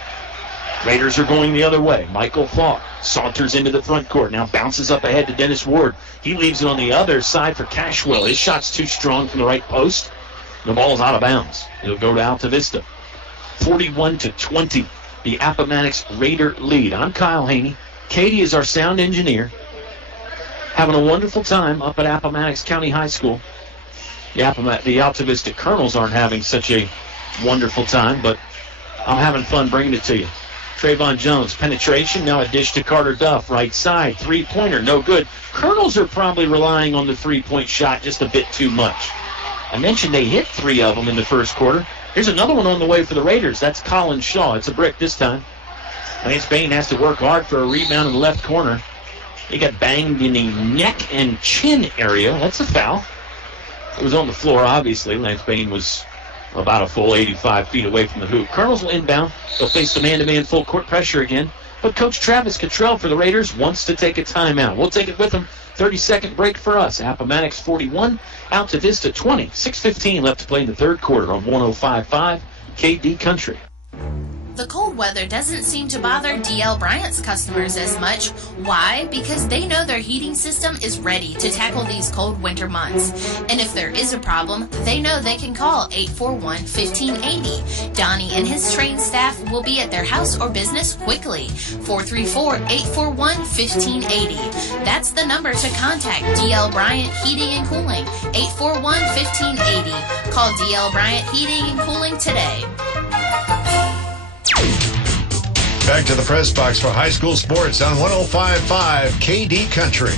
Raiders are going the other way. Michael Falk saunters into the front court. Now bounces up ahead to Dennis Ward. He leaves it on the other side for Cashwell. His shot's too strong from the right post. The ball's out of bounds. It'll go to Altavista. 41-20, the Appomattox Raider lead. I'm Kyle Hoehne. Katie is our sound engineer. Having a wonderful time up at Appomattox County High School. The Altavista Colonels aren't having such a wonderful time, but I'm having fun bringing it to you. Trayvon Jones, penetration, now a dish to Carter Duff, right side, three-pointer, no good. Colonels are probably relying on the three-point shot just a bit too much. I mentioned they hit 3 of them in the first quarter. Here's another one on the way for the Raiders. That's Colin Shaw. It's a brick this time. Lance Bain has to work hard for a rebound in the left corner. He got banged in the neck and chin area. That's a foul. It was on the floor, obviously. Lance Bain was about a full 85 feet away from the hoop. Colonels will inbound. They'll face the man-to-man full court pressure again. But Coach Travis Cottrell for the Raiders wants to take a timeout. We'll take it with him. 30-second break for us. Appomattox 41, Altavista 20. 6:15 left to play in the third quarter on 105.5 KD Country. The cold weather doesn't seem to bother DL Bryant's customers as much. Why? Because they know their heating system is ready to tackle these cold winter months. And if there is a problem, they know they can call 841-1580. Donnie and his trained staff will be at their house or business quickly. 434-841-1580. That's the number to contact DL Bryant Heating and Cooling. 841-1580. Call DL Bryant Heating and Cooling today. Back to the press box for high school sports on 105.5 KD Country.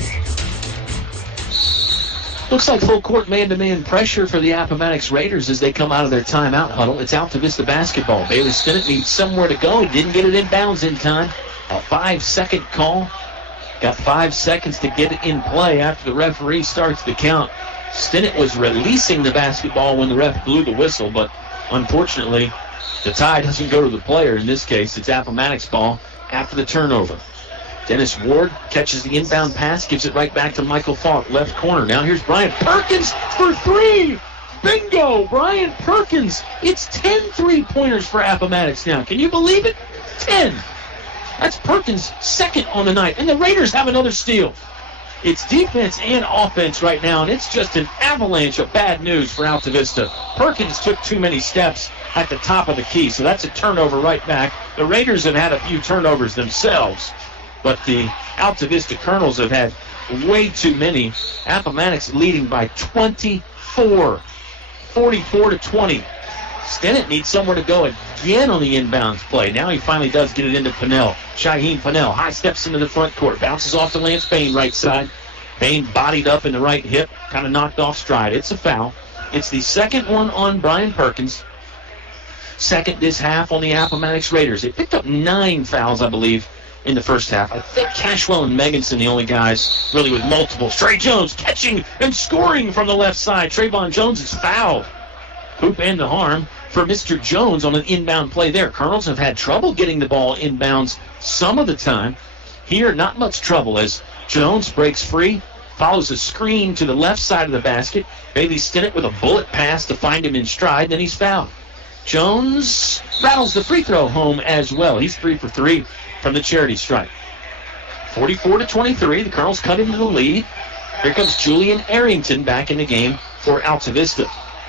Looks like full court man-to-man pressure for the Appomattox Raiders as they come out of their timeout huddle. It's Altavista basketball. Bailey Stinnett needs somewhere to go. He didn't get it in bounds in time. A 5-second call. Got 5 seconds to get it in play after the referee starts the count. Stinnett was releasing the basketball when the ref blew the whistle, but unfortunately, the tie doesn't go to the player. In this case, it's Appomattox ball after the turnover. Dennis Ward catches the inbound pass, gives it right back to Michael Falk, left corner. Now here's Brian Perkins for three. Bingo! Brian Perkins. It's 10 3-pointers for Appomattox now. Can you believe it? 10. That's Perkins' second on the night. And the Raiders have another steal. It's defense and offense right now, and it's just an avalanche of bad news for Altavista. Perkins took too many steps at the top of the key, so that's a turnover right back. The Raiders have had a few turnovers themselves, but the Altavista Colonels have had way too many. Appomattox leading by 24, 44-20. Stinnett needs somewhere to go again on the inbounds play. Now he finally does get it into Pinnell. Shaheen Pinnell high steps into the front court. Bounces off to Lance Bain right side. Bain bodied up in the right hip. Kind of knocked off stride. It's a foul. It's the second one on Brian Perkins. Second this half on the Appomattox Raiders. They picked up 9 fouls, I believe, in the first half. I think Cashwell and Meganson the only guys really with multiples. Trey Jones catching and scoring from the left side. Trayvon Jones is fouled. Hoop and the harm for Mr. Jones on an inbound play there. Colonels have had trouble getting the ball inbounds some of the time. Here, not much trouble as Jones breaks free, follows a screen to the left side of the basket. Bailey Stinnett with a bullet pass to find him in stride, then he's fouled. Jones rattles the free throw home as well. He's 3 for 3 from the charity stripe. 44-23, the Colonels cut into the lead. Here comes Julian Arrington back in the game for Altavista.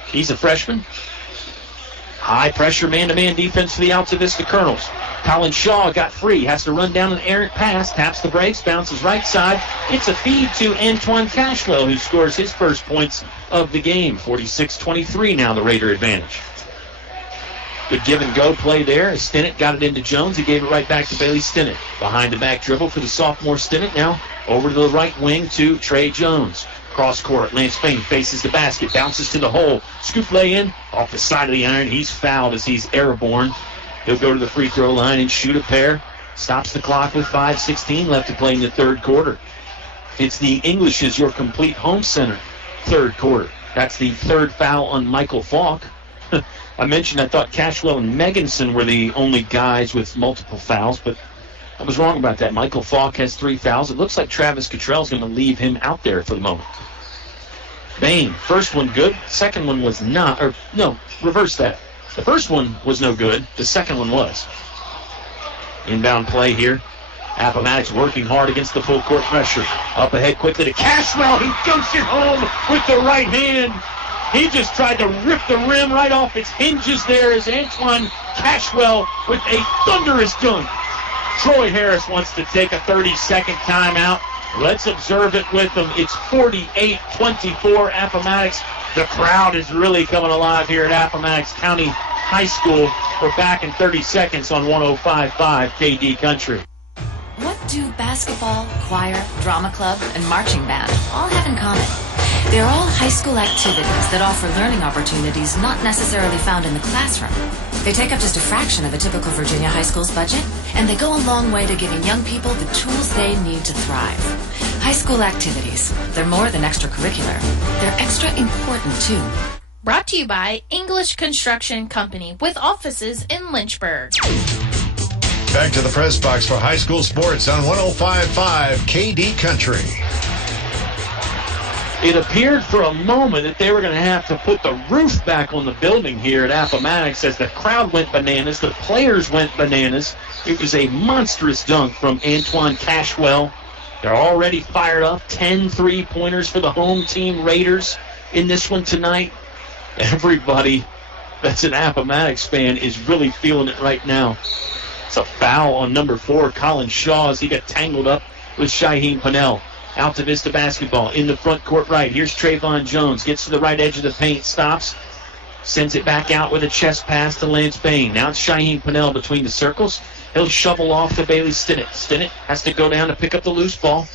He's a freshman. High pressure man-to-man defense for the Altavista Colonels. Colin Shaw got free, has to run down an errant pass, taps the brakes, bounces right side. It's a feed to Antoine Cashwell, who scores his first points of the game. 46-23 now, the Raider advantage. Good give-and-go play there as Stinnett got it into Jones. He gave it right back to Bailey Stinnett. Behind the back dribble for the sophomore Stinnett. Now over to the right wing to Trey Jones. Cross court, Lance Bain faces the basket, bounces to the hole. Scoop lay in, off the side of the iron. He's fouled as he's airborne. He'll go to the free throw line and shoot a pair. Stops the clock with 5:16 left to play in the third quarter. It's the English is your complete home center third quarter. That's the third foul on Michael Falk. I mentioned I thought Cashwell and Meganson were the only guys with multiple fouls, but I was wrong about that. Michael Falk has 3 fouls. It looks like Travis Cottrell's going to leave him out there for the moment. Bain, first one good. Second one was not. Or no, reverse that. The first one was no good. The second one was. Inbound play here. Appomattox working hard against the full court pressure. Up ahead quickly to Cashwell. He dunks it home with the right hand. He just tried to rip the rim right off its hinges there as Antoine Cashwell with a thunderous dunk. Troy Harris wants to take a 30-second timeout. Let's observe it with them. It's 48-24 Appomattox. The crowd is really coming alive here at Appomattox County High School. We're back in 30 seconds on 105.5 KD Country. What do basketball, choir, drama club, and marching band all have in common? They're all high school activities that offer learning opportunities not necessarily found in the classroom. They take up just a fraction of a typical Virginia high school's budget, and they go a long way to giving young people the tools they need to thrive. High school activities, they're more than extracurricular. They're extra important, too. Brought to you by English Construction Company with offices in Lynchburg. Back to the press box for high school sports on 105.5 KD Country. It appeared for a moment that they were going to have to put the roof back on the building here at Appomattox as the crowd went bananas, the players went bananas. It was a monstrous dunk from Antoine Cashwell. They're already fired up. 10 3-pointers for the home team Raiders in this one tonight. Everybody that's an Appomattox fan is really feeling it right now. It's a foul on number 4, Colin Shaw, as he got tangled up with Shaheem Pennell. Altavista basketball in the front court right. Here's Trayvon Jones. Gets to the right edge of the paint. Stops. Sends it back out with a chest pass to Lance Bain. Now it's Shaheem Pennell between the circles. He'll shovel off to Bailey Stinnett. Stinnett has to go down to pick up the loose ball.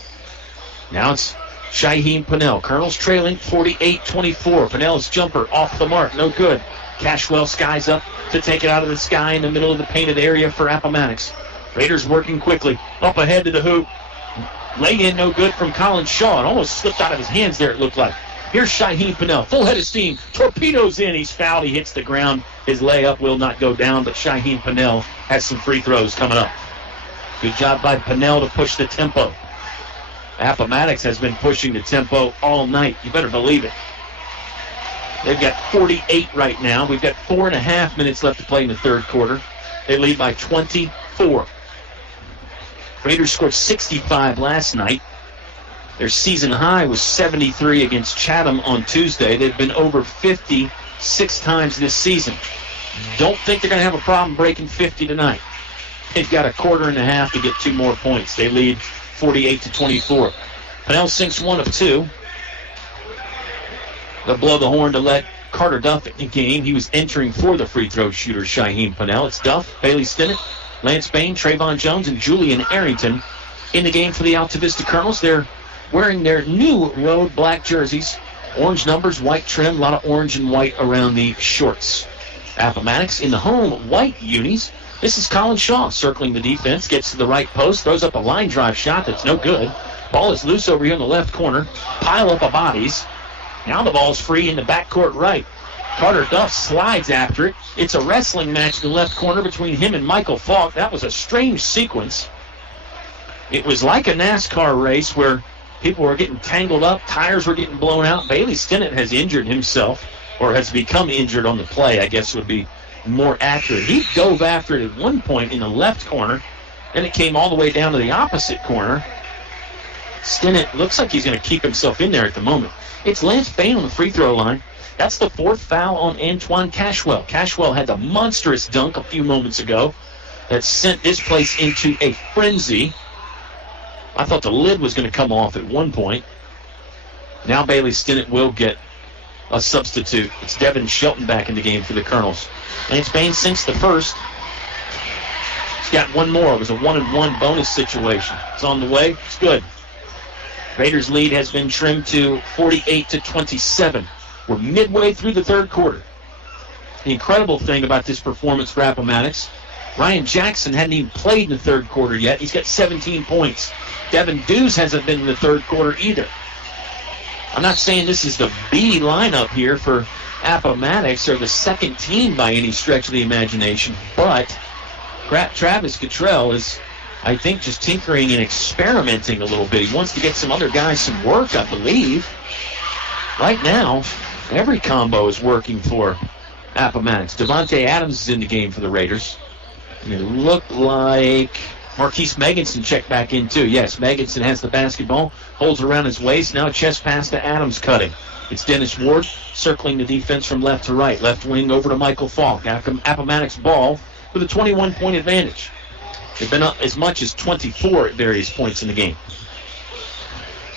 Now it's Shaheem Pennell. Colonel's trailing 48-24. Pennell's jumper off the mark. No good. Cashwell skies up to take it out of the sky in the middle of the painted area for Appomattox. Raiders working quickly. Up ahead to the hoop. Lay in, no good from Colin Shaw. It almost slipped out of his hands there, it looked like. Here's Shaheem Pennell. Full head of steam. Torpedoes in. He's fouled. He hits the ground. His layup will not go down, but Shaheem Pennell has some free throws coming up. Good job by Pennell to push the tempo. Appomattox has been pushing the tempo all night. You better believe it. They've got 48 right now. We've got 4.5 minutes left to play in the third quarter. They lead by 24. Raiders scored 65 last night. Their season high was 73 against Chatham on Tuesday. They've been over 50 6 times this season. Don't think they're going to have a problem breaking 50 tonight. They've got a quarter and a half to get 2 more points. They lead 48-24. Pennell sinks 1 of 2. They'll blow the horn to let Carter Duff in the game. He was entering for the free throw shooter, Shaheem Pennell. It's Duff, Bailey Stinnett, Lance Bain, Trayvon Jones, and Julian Arrington in the game for the Altavista Colonels. They're wearing their new road black jerseys. Orange numbers, white trim, a lot of orange and white around the shorts. Appomattox in the home white unis. This is Colin Shaw circling the defense, gets to the right post, throws up a line drive shot that's no good. Ball is loose over here in the left corner. Pile up of bodies. Now the ball's free in the backcourt right. Carter Duff slides after it. It's a wrestling match in the left corner between him and Michael Falk. That was a strange sequence. It was like a NASCAR race where people were getting tangled up, tires were getting blown out. Bailey Stinnett has injured himself, or has become injured on the play, I guess would be more accurate. He dove after it at one point in the left corner, then it came all the way down to the opposite corner. Stinnett looks like he's going to keep himself in there at the moment. It's Lance Bain on the free throw line. That's the 4th foul on Antoine Cashwell. Cashwell had the monstrous dunk a few moments ago that sent this place into a frenzy. I thought the lid was going to come off at one point. Now Bailey Stinnett will get a substitute. It's Devin Shelton back in the game for the Colonels. Lance Bain sinks the first. He's got one more. It was a 1-and-1 bonus situation. It's on the way. It's good. Raiders' lead has been trimmed to 48-27. We're midway through the third quarter. The incredible thing about this performance for Appomattox, Ryan Jackson hadn't even played in the third quarter yet. He's got 17 points. Devin Dews hasn't been in the third quarter either. I'm not saying this is the B lineup here for Appomattox or the second team by any stretch of the imagination, but Travis Cottrell is, I think, just tinkering and experimenting a little bit. He wants to get some other guys some work, I believe. Right now, every combo is working for Appomattox. Devontae Adams is in the game for the Raiders. And it looked like Marquise Meganson checked back in too. Yes, Meganson has the basketball, holds around his waist. Now a chest pass to Adams cutting. It's Dennis Ward circling the defense from left to right. Left wing over to Michael Falk. Appomattox ball with a 21-point advantage. They've been up as much as 24 at various points in the game.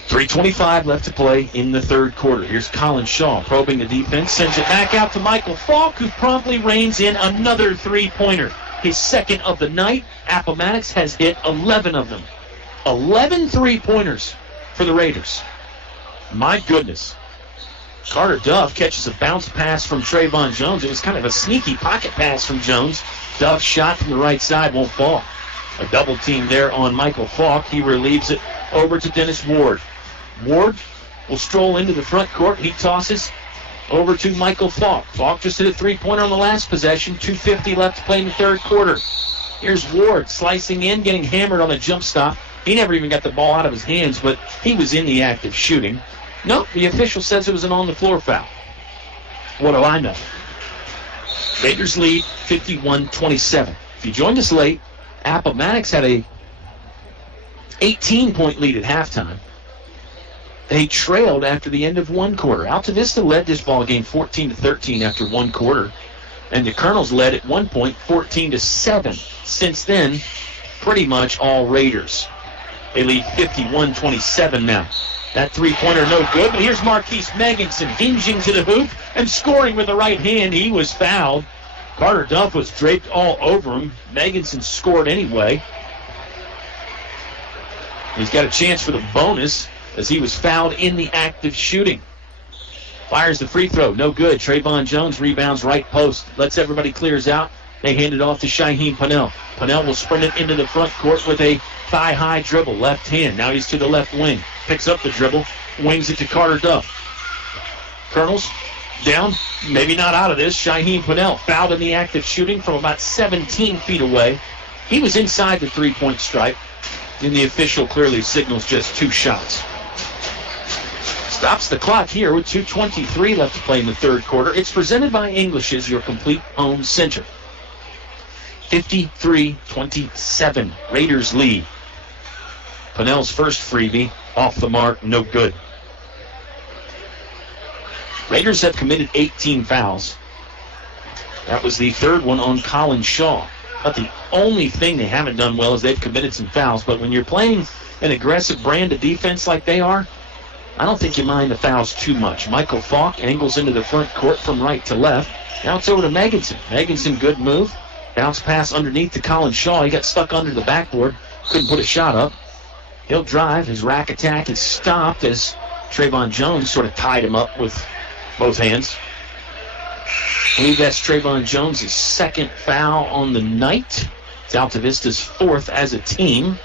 3:25 left to play in the third quarter. Here's Colin Shaw probing the defense, sends it back out to Michael Falk, who promptly reins in another three-pointer. His second of the night. Appomattox has hit 11 of them. 11 three-pointers for the Raiders. My goodness. Carter Duff catches a bounce pass from Trayvon Jones. It was kind of a sneaky pocket pass from Jones. Duff shot from the right side, won't fall. A double team there on Michael Falk. He relieves it over to Dennis Ward. Ward will stroll into the front court. He tosses over to Michael Falk. Falk just hit a three-pointer on the last possession. 2:50 left to play in the third quarter. Here's Ward slicing in, getting hammered on a jump stop. He never even got the ball out of his hands, but he was in the act of shooting. No, the official says it was an on-the-floor foul. What do I know? Raiders lead 51-27. If you joined us late, Appomattox had a 18-point lead at halftime. They trailed after the end of one quarter. Altavista led this ball game 14-13 after one quarter, and the Colonels led at one point 14-7. Since then, pretty much all Raiders. They lead 51-27 now. That three-pointer no good, but here's Marquise Megginson hinging to the hoop and scoring with the right hand. He was fouled. Carter Duff was draped all over him. Megginson scored anyway. He's got a chance for the bonus as he was fouled in the act of shooting. Fires the free throw, no good. Trayvon Jones rebounds right post. Lets everybody clears out. They hand it off to Shaheem Pannell. Pannell will sprint it into the front court with a thigh-high dribble, left hand. Now he's to the left wing. Picks up the dribble, wings it to Carter Duff. Colonels down, maybe not out of this. Shaheem Pannell fouled in the act of shooting from about 17 feet away. He was inside the three-point stripe, and the official clearly signals just 2 shots. Stops the clock here with 2:23 left to play in the third quarter. It's presented by English's, your complete home center. 53-27, Raiders lead. Pannell's first freebie, off the mark, no good. Raiders have committed 18 fouls. That was the third one on Colin Shaw. But the only thing they haven't done well is they've committed some fouls. But when you're playing an aggressive brand of defense like they are, I don't think you mind the fouls too much. Michael Falk angles into the front court from right to left. Now it's over to Megginson. Megginson, good move. Bounce pass underneath to Colin Shaw. He got stuck under the backboard. Couldn't put a shot up. He'll drive. His rack attack is stopped as Trayvon Jones sort of tied him up with both hands. I believe that's Trayvon Jones' second foul on the night. It's Altavista's fourth as a team.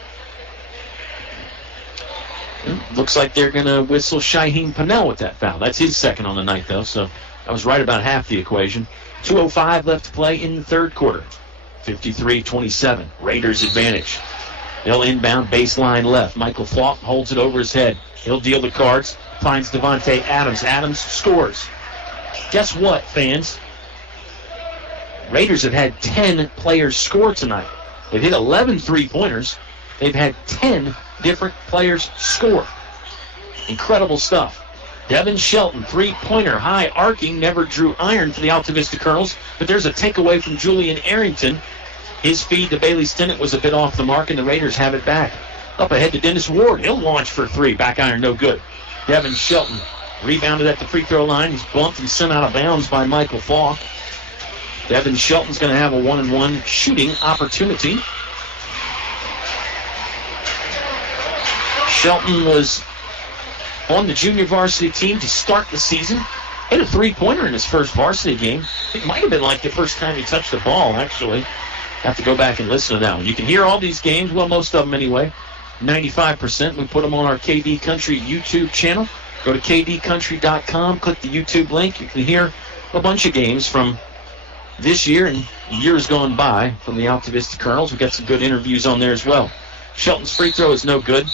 Looks like they're going to whistle Shaheem Pannell with that foul. That's his second on the night, though, so that was right about half the equation. 2:05 left to play in the third quarter. 53-27, Raiders advantage. They'll inbound baseline left. Michael Falk holds it over his head. He'll deal the cards, finds Devontae Adams. Adams scores. Guess what, fans? Raiders have had 10 players score tonight. They've hit 11 three-pointers. They've had 10 different players score. Incredible stuff. Devin Shelton, three-pointer, high arcing, never drew iron for the Altavista Colonels, but there's a takeaway from Julian Arrington. His feed to Bailey Stinnett was a bit off the mark, and the Raiders have it back. Up ahead to Dennis Ward. He'll launch for three. Back iron, no good. Devin Shelton rebounded at the free throw line. He's bumped and sent out of bounds by Michael Falk. Devin Shelton's going to have a 1-and-1 shooting opportunity. Shelton was on the junior varsity team to start the season. Hit a three-pointer in his first varsity game. It might have been like the first time he touched the ball, actually. Have to go back and listen to that one. You can hear all these games, well, most of them anyway. 95%. We put them on our KD Country YouTube channel. Go to kdcountry.com, click the YouTube link. You can hear a bunch of games from this year and years gone by from the Altavista Colonels. We've got some good interviews on there as well. Shelton's free throw is no good.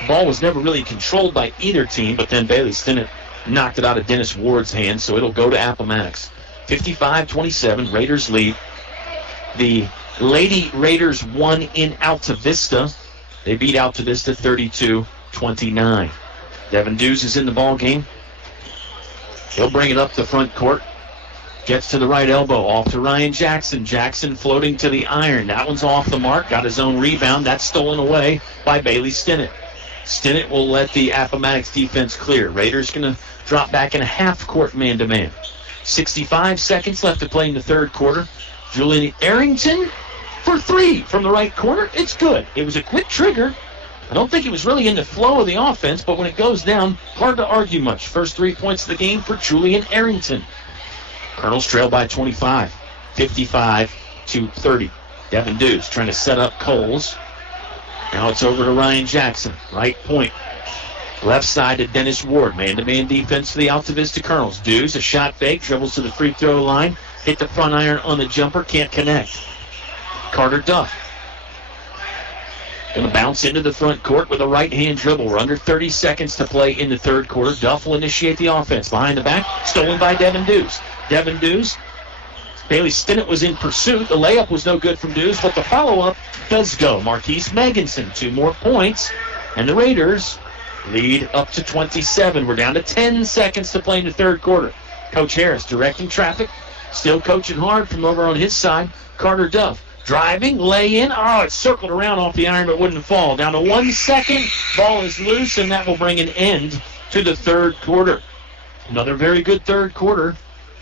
The ball was never really controlled by either team, but then Bailey Stinnett knocked it out of Dennis Ward's hand, so it'll go to Appomattox. 55-27, Raiders lead. The Lady Raiders won in Altavista. They beat Altavista 32-29. Devin Dews is in the ball game. He'll bring it up the front court. Gets to the right elbow, off to Ryan Jackson. Jackson floating to the iron. That one's off the mark. Got his own rebound. That's stolen away by Bailey Stinnett. Stinnett will let the Appomattox defense clear. Raiders going to drop back in a half-court man-to-man. 65 seconds left to play in the third quarter. Julian Arrington for three from the right corner. It's good. It was a quick trigger. I don't think it was really in the flow of the offense, but when it goes down, hard to argue much. First 3 points of the game for Julian Arrington. Colonels trail by 25, 55-30. Devin Dews trying to set up Coles. Now it's over to Ryan Jackson, right point. Left side to Dennis Ward. Man-to-man defense for the Altavista Colonels. Dews, a shot fake, dribbles to the free throw line. Hit the front iron on the jumper, can't connect. Carter Duff. Going to bounce into the front court with a right-hand dribble. We're under 30 seconds to play in the third quarter. Duff will initiate the offense. Behind the back, stolen by Devin Dews. Devin Dews. Bailey Stinnett was in pursuit. The layup was no good from Dews, but the follow-up does go. Marquise Meganson, 2 more points, and the Raiders lead up to 27. We're down to 10 seconds to play in the third quarter. Coach Harris directing traffic, still coaching hard from over on his side. Carter Duff driving, lay in. Oh, it circled around off the iron but wouldn't fall. Down to 1 second. Ball is loose, and that will bring an end to the third quarter. Another very good third quarter.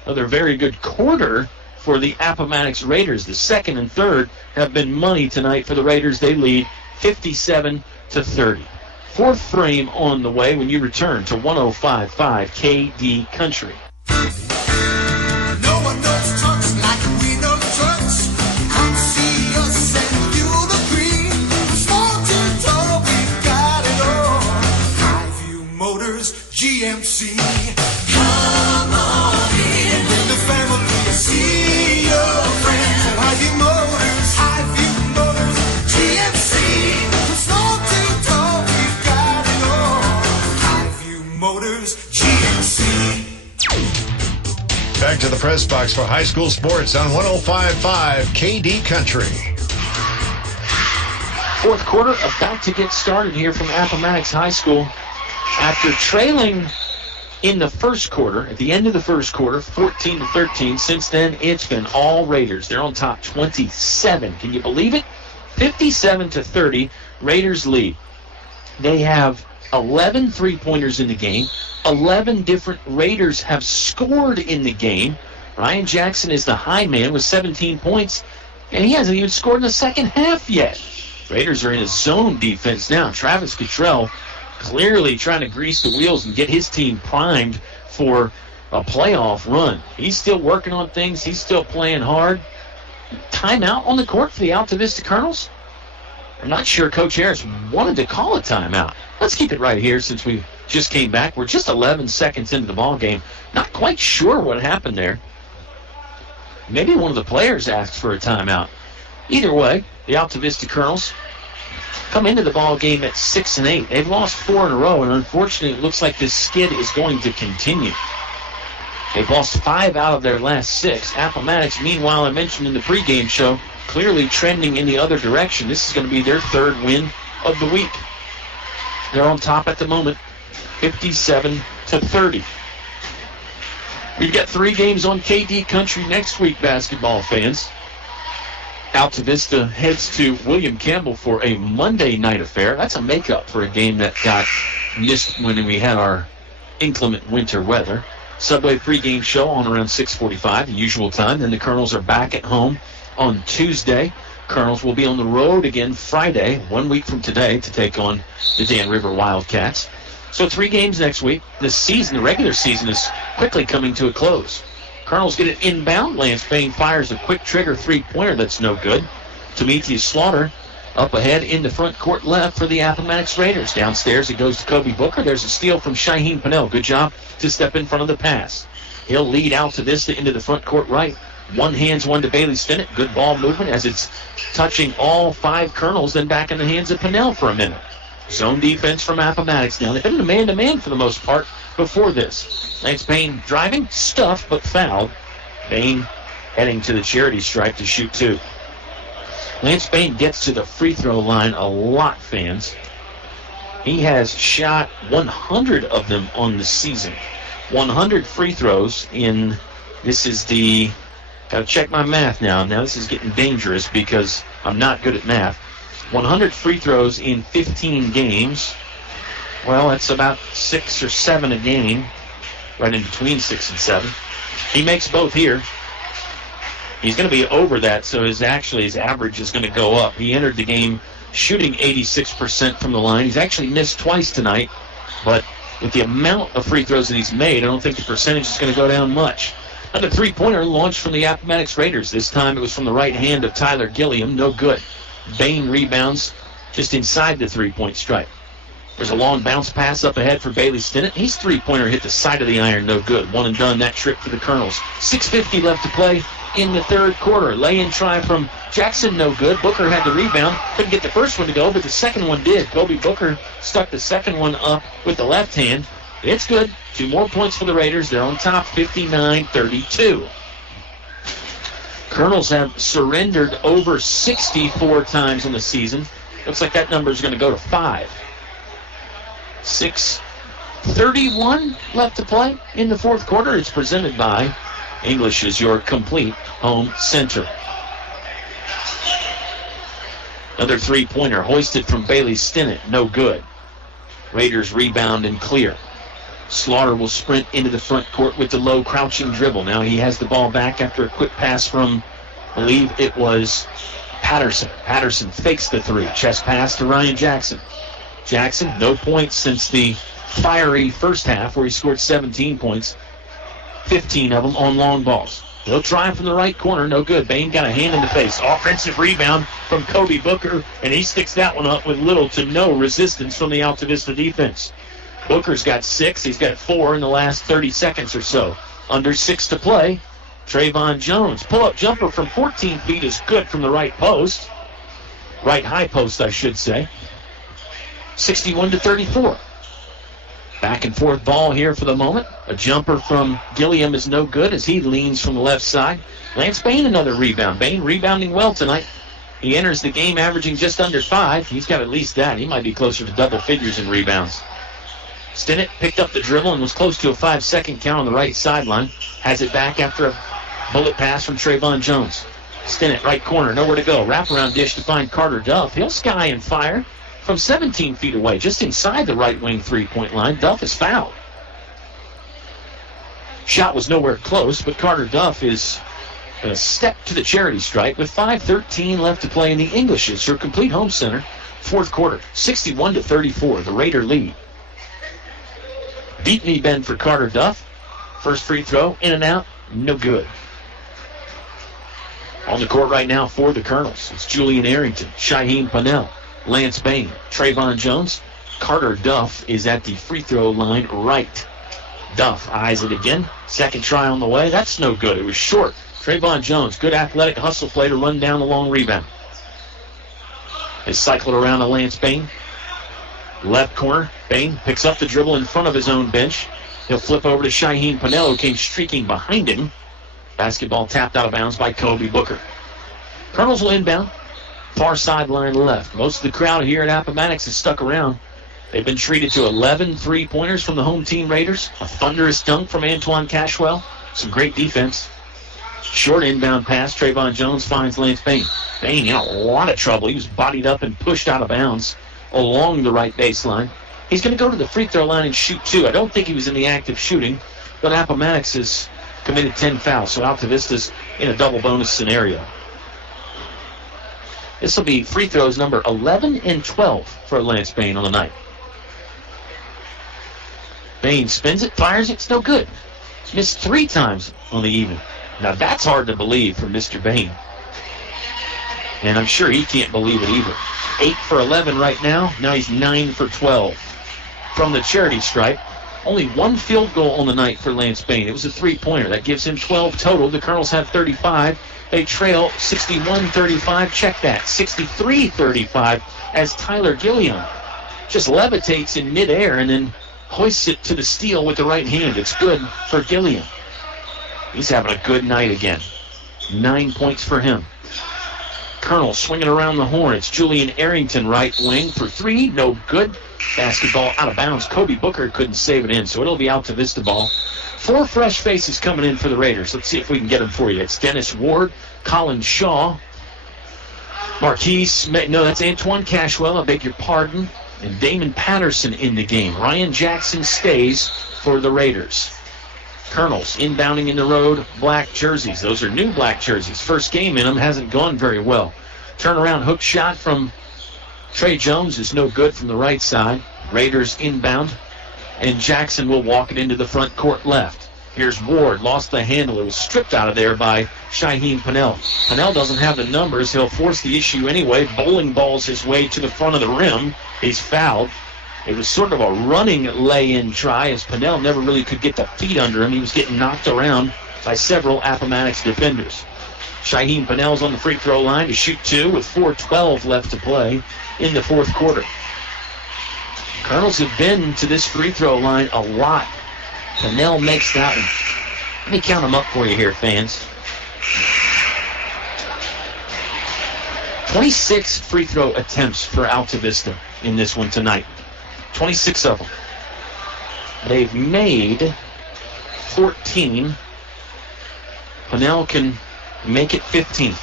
Another very good quarter for the Appomattox Raiders. The second and third have been money tonight for the Raiders. They lead 57-30. Fourth frame on the way when you return to 105.5 KD Country. No one knows trucks like we know trucks. Come see us and you'll agree. From small to tall, we've got it all. Highview Motors, GMC. Come on in with the family. See your friends at Highview Motors, GMC. From small to tall, we've got it all. Highview Motors, GMC. Back to the press box for high school sports on 105.5 KD Country. Fourth quarter about to get started here from Appomattox High School. After trailing in the first quarter, at the end of the first quarter, 14-13, since then it's been all Raiders. They're on top 27. Can you believe it? 57-30, Raiders lead. They have 11 three-pointers in the game. 11 different Raiders have scored in the game. Ryan Jackson is the high man with 17 points, and he hasn't even scored in the second half yet. Raiders are in a zone defense now. Travis Cottrell clearly trying to grease the wheels and get his team primed for a playoff run. He's still working on things. He's still playing hard. Timeout on the court for the Altavista Colonels? I'm not sure Coach Harris wanted to call a timeout. Let's keep it right here since we just came back. We're just 11 seconds into the ball game. Not quite sure what happened there. Maybe one of the players asked for a timeout. Either way, the Altavista Colonels come into the ball game at 6-8. They've lost 4 in a row, and unfortunately, it looks like this skid is going to continue. They've lost 5 out of their last 6. Appomattox, meanwhile, I mentioned in the pregame show, clearly trending in the other direction. This is going to be their third win of the week. They're on top at the moment, 57-30. We've got 3 games on KD Country next week, basketball fans. Altavista heads to William Campbell for a Monday night affair. That's a makeup for a game that got missed when we had our inclement winter weather. Subway pregame show on around 6:45, the usual time. Then the Colonels are back at home on Tuesday. Colonels will be on the road again Friday, 1 week from today, to take on the Dan River Wildcats. So 3 games next week. The regular season is quickly coming to a close. Colonels get it inbound. Lance Payne fires a quick trigger three-pointer that's no good. Demetrius Slaughter up ahead in the front court left for the Appomattox Raiders. Downstairs it goes to Kobe Booker. There's a steal from Shaheen Pinnell. Good job to step in front of the pass. He'll lead Altavista into the front court right. One hands one to Bailey Stinnett. Good ball movement as it's touching all 5 Colonels, then back in the hands of Pinnell for a minute. Zone defense from Appomattox now. They've been in a man-to-man for the most part before this. Lance Payne driving, stuffed, but fouled. Payne heading to the charity stripe to shoot 2. Lance Payne gets to the free throw line a lot, fans. He has shot 100 of them on the season. 100 free throws in, this is the, got to check my math now. Now this is getting dangerous because I'm not good at math. 100 free throws in 15 games. Well, that's about 6 or 7 a game, right in between 6 and 7. He makes both here. He's going to be over that, so his average is going to go up. He entered the game shooting 86% from the line. He's actually missed twice tonight, but with the amount of free throws that he's made, I don't think the percentage is going to go down much. Another three-pointer launched from the Appomattox Raiders. This time it was from the right hand of Tyler Gilliam. No good. Bain rebounds just inside the three-point stripe. There's a long bounce pass up ahead for Bailey Stinnett. His three-pointer hit the side of the iron, no good. One and done that trip for the Colonels. 6:50 left to play in the third quarter. Lay-in try from Jackson, no good. Booker had the rebound. Couldn't get the first one to go, but the second one did. Kobe Booker stuck the second one up with the left hand. It's good. 2 more points for the Raiders. They're on top 59-32. Colonels have surrendered over 64 times in the season. Looks like that number is going to go to 5. 6:31 left to play in the fourth quarter. It's presented by English is your complete home center. Another three-pointer hoisted from Bailey Stinnett. No good. Raiders rebound and clear. Slaughter will sprint into the front court with the low crouching dribble. Now he has the ball back after a quick pass from, I believe it was Patterson. Patterson fakes the three. Chest pass to Ryan Jackson. Jackson, no points since the fiery first half where he scored 17 points. 15 of them on long balls. He'll try from the right corner. No good. Bain got a hand in the face. Offensive rebound from Kobe Booker, and he sticks that one up with little to no resistance from the Altavista defense. Booker's got 6. He's got 4 in the last 30 seconds or so. Under 6 to play. Trayvon Jones. Pull-up jumper from 14 feet is good from the right post. Right high post, I should say. 61-34. Back and forth ball here for the moment. A jumper from Gilliam is no good as he leans from the left side. Lance Bain, another rebound. Bain rebounding well tonight. He enters the game averaging just under 5. He's got at least that. He might be closer to double figures in rebounds. Stinnett picked up the dribble and was close to a 5-second count on the right sideline. Has it back after a bullet pass from Trayvon Jones. Stinnett, right corner, nowhere to go. Wraparound dish to find Carter Duff. He'll sky and fire from 17 feet away, just inside the right wing three-point line. Duff is fouled. Shot was nowhere close, but Carter Duff is going to step to the charity stripe with 5:13 left to play in the Englishes, your complete home center. Fourth quarter, 61-34, the Raider lead. Deep knee bend for Carter Duff. First free throw, in and out, no good. On the court right now for the Colonels, it's Julian Arrington, Shaheem Pannell, Lance Bain, Trayvon Jones. Carter Duff is at the free throw line right. Duff eyes it again. Second try on the way. That's no good. It was short. Trayvon Jones, good athletic hustle play to run down the long rebound. They cycle it around to Lance Bain. Left corner, Bain picks up the dribble in front of his own bench. He'll flip over to Shaheem Pannell, who came streaking behind him. Basketball tapped out of bounds by Kobe Booker. Colonels will inbound. Far sideline left. Most of the crowd here at Appomattox is stuck around. They've been treated to 11 three-pointers from the home team Raiders. A thunderous dunk from Antoine Cashwell. Some great defense. Short inbound pass. Trayvon Jones finds Lance Bain. Bain in a lot of trouble. He was bodied up and pushed out of bounds along the right baseline. He's going to go to the free throw line and shoot 2. I don't think he was in the act of shooting, but Appomattox has committed 10 fouls, so Altavista's in a double bonus scenario. This will be free throws number 11 and 12 for Lance Bain on the night. Bain spins it, fires it, it's no good. He's missed 3 times on the evening. Now that's hard to believe for Mr. Bain. And I'm sure he can't believe it either. 8 for 11 right now. Now he's 9 for 12. From the charity stripe, only 1 field goal on the night for Lance Bain. It was a 3-pointer. That gives him 12 total. The Colonels have 35. They trail 61-35. Check that. 63-35 as Tyler Gilliam just levitates in midair and then hoists it to the steal with the right hand. It's good for Gilliam. He's having a good night again. 9 points for him. Colonel swinging around the horn. It's Julian Arrington, right wing for 3. No good. Basketball out of bounds. Kobe Booker couldn't save it in, so it'll be Altavista ball. 4 fresh faces coming in for the Raiders. Let's see if we can get them for you. It's Dennis Ward, Colin Shaw, Marquise. No, that's Antoine Cashwell. I beg your pardon. And Damon Patterson in the game. Ryan Jackson stays for the Raiders. Colonels inbounding in the road, black jerseys. Those are new black jerseys. First game in them hasn't gone very well. Turnaround hook shot from Trey Jones is no good from the right side. Raiders inbound, and Jackson will walk it into the front court left. Here's Ward, lost the handle. It was stripped out of there by Shaheem Pannell. Pannell doesn't have the numbers. He'll force the issue anyway. Bowling balls his way to the front of the rim. He's fouled. It was sort of a running lay-in try as Pannell never really could get the feet under him. He was getting knocked around by several Appomattox defenders. Shaheem Pennell's on the free throw line to shoot 2 with 4:12 left to play in the fourth quarter. Colonels have been to this free throw line a lot. Pennell makes that one. Let me count them up for you here, fans. 26 free throw attempts for Altavista in this one tonight. 26 of them. They've made 14. Pennell can make it 15.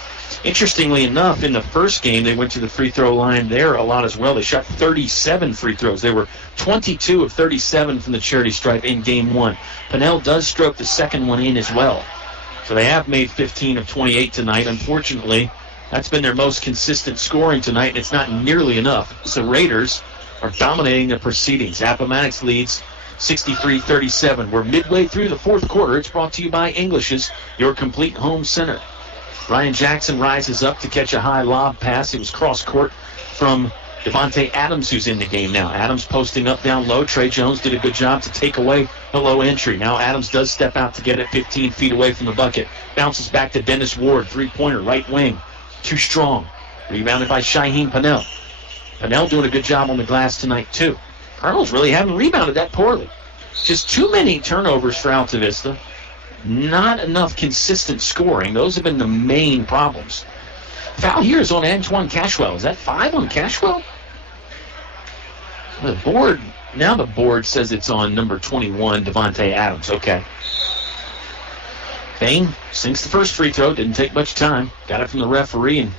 Interestingly enough, in the first game, they went to the free throw line there a lot as well. They shot 37 free throws. They were 22 of 37 from the charity stripe in game 1. Pennell does stroke the second one in as well. So they have made 15 of 28 tonight. Unfortunately, that's been their most consistent scoring tonight, and it's not nearly enough. So Raiders are dominating the proceedings. Appomattox leads 63-37. We're midway through the fourth quarter. It's brought to you by English's, your complete home center. Ryan Jackson rises up to catch a high lob pass. It was cross court from Devontae Adams, who's in the game now. Adams posting up down low. Trey Jones did a good job to take away the low entry. Now Adams does step out to get it 15 feet away from the bucket. Bounces back to Dennis Ward, three-pointer, right wing. Too strong. Rebounded by Shaheem Pennell. Pennell doing a good job on the glass tonight, too. Colonels really haven't rebounded that poorly. Just too many turnovers for Altavista. Not enough consistent scoring. Those have been the main problems. Foul here is on Antoine Cashwell. Is that 5 on Cashwell? The board says it's on number 21, Devontae Adams. Okay. Bain sinks the first free throw. Didn't take much time. Got it from the referee and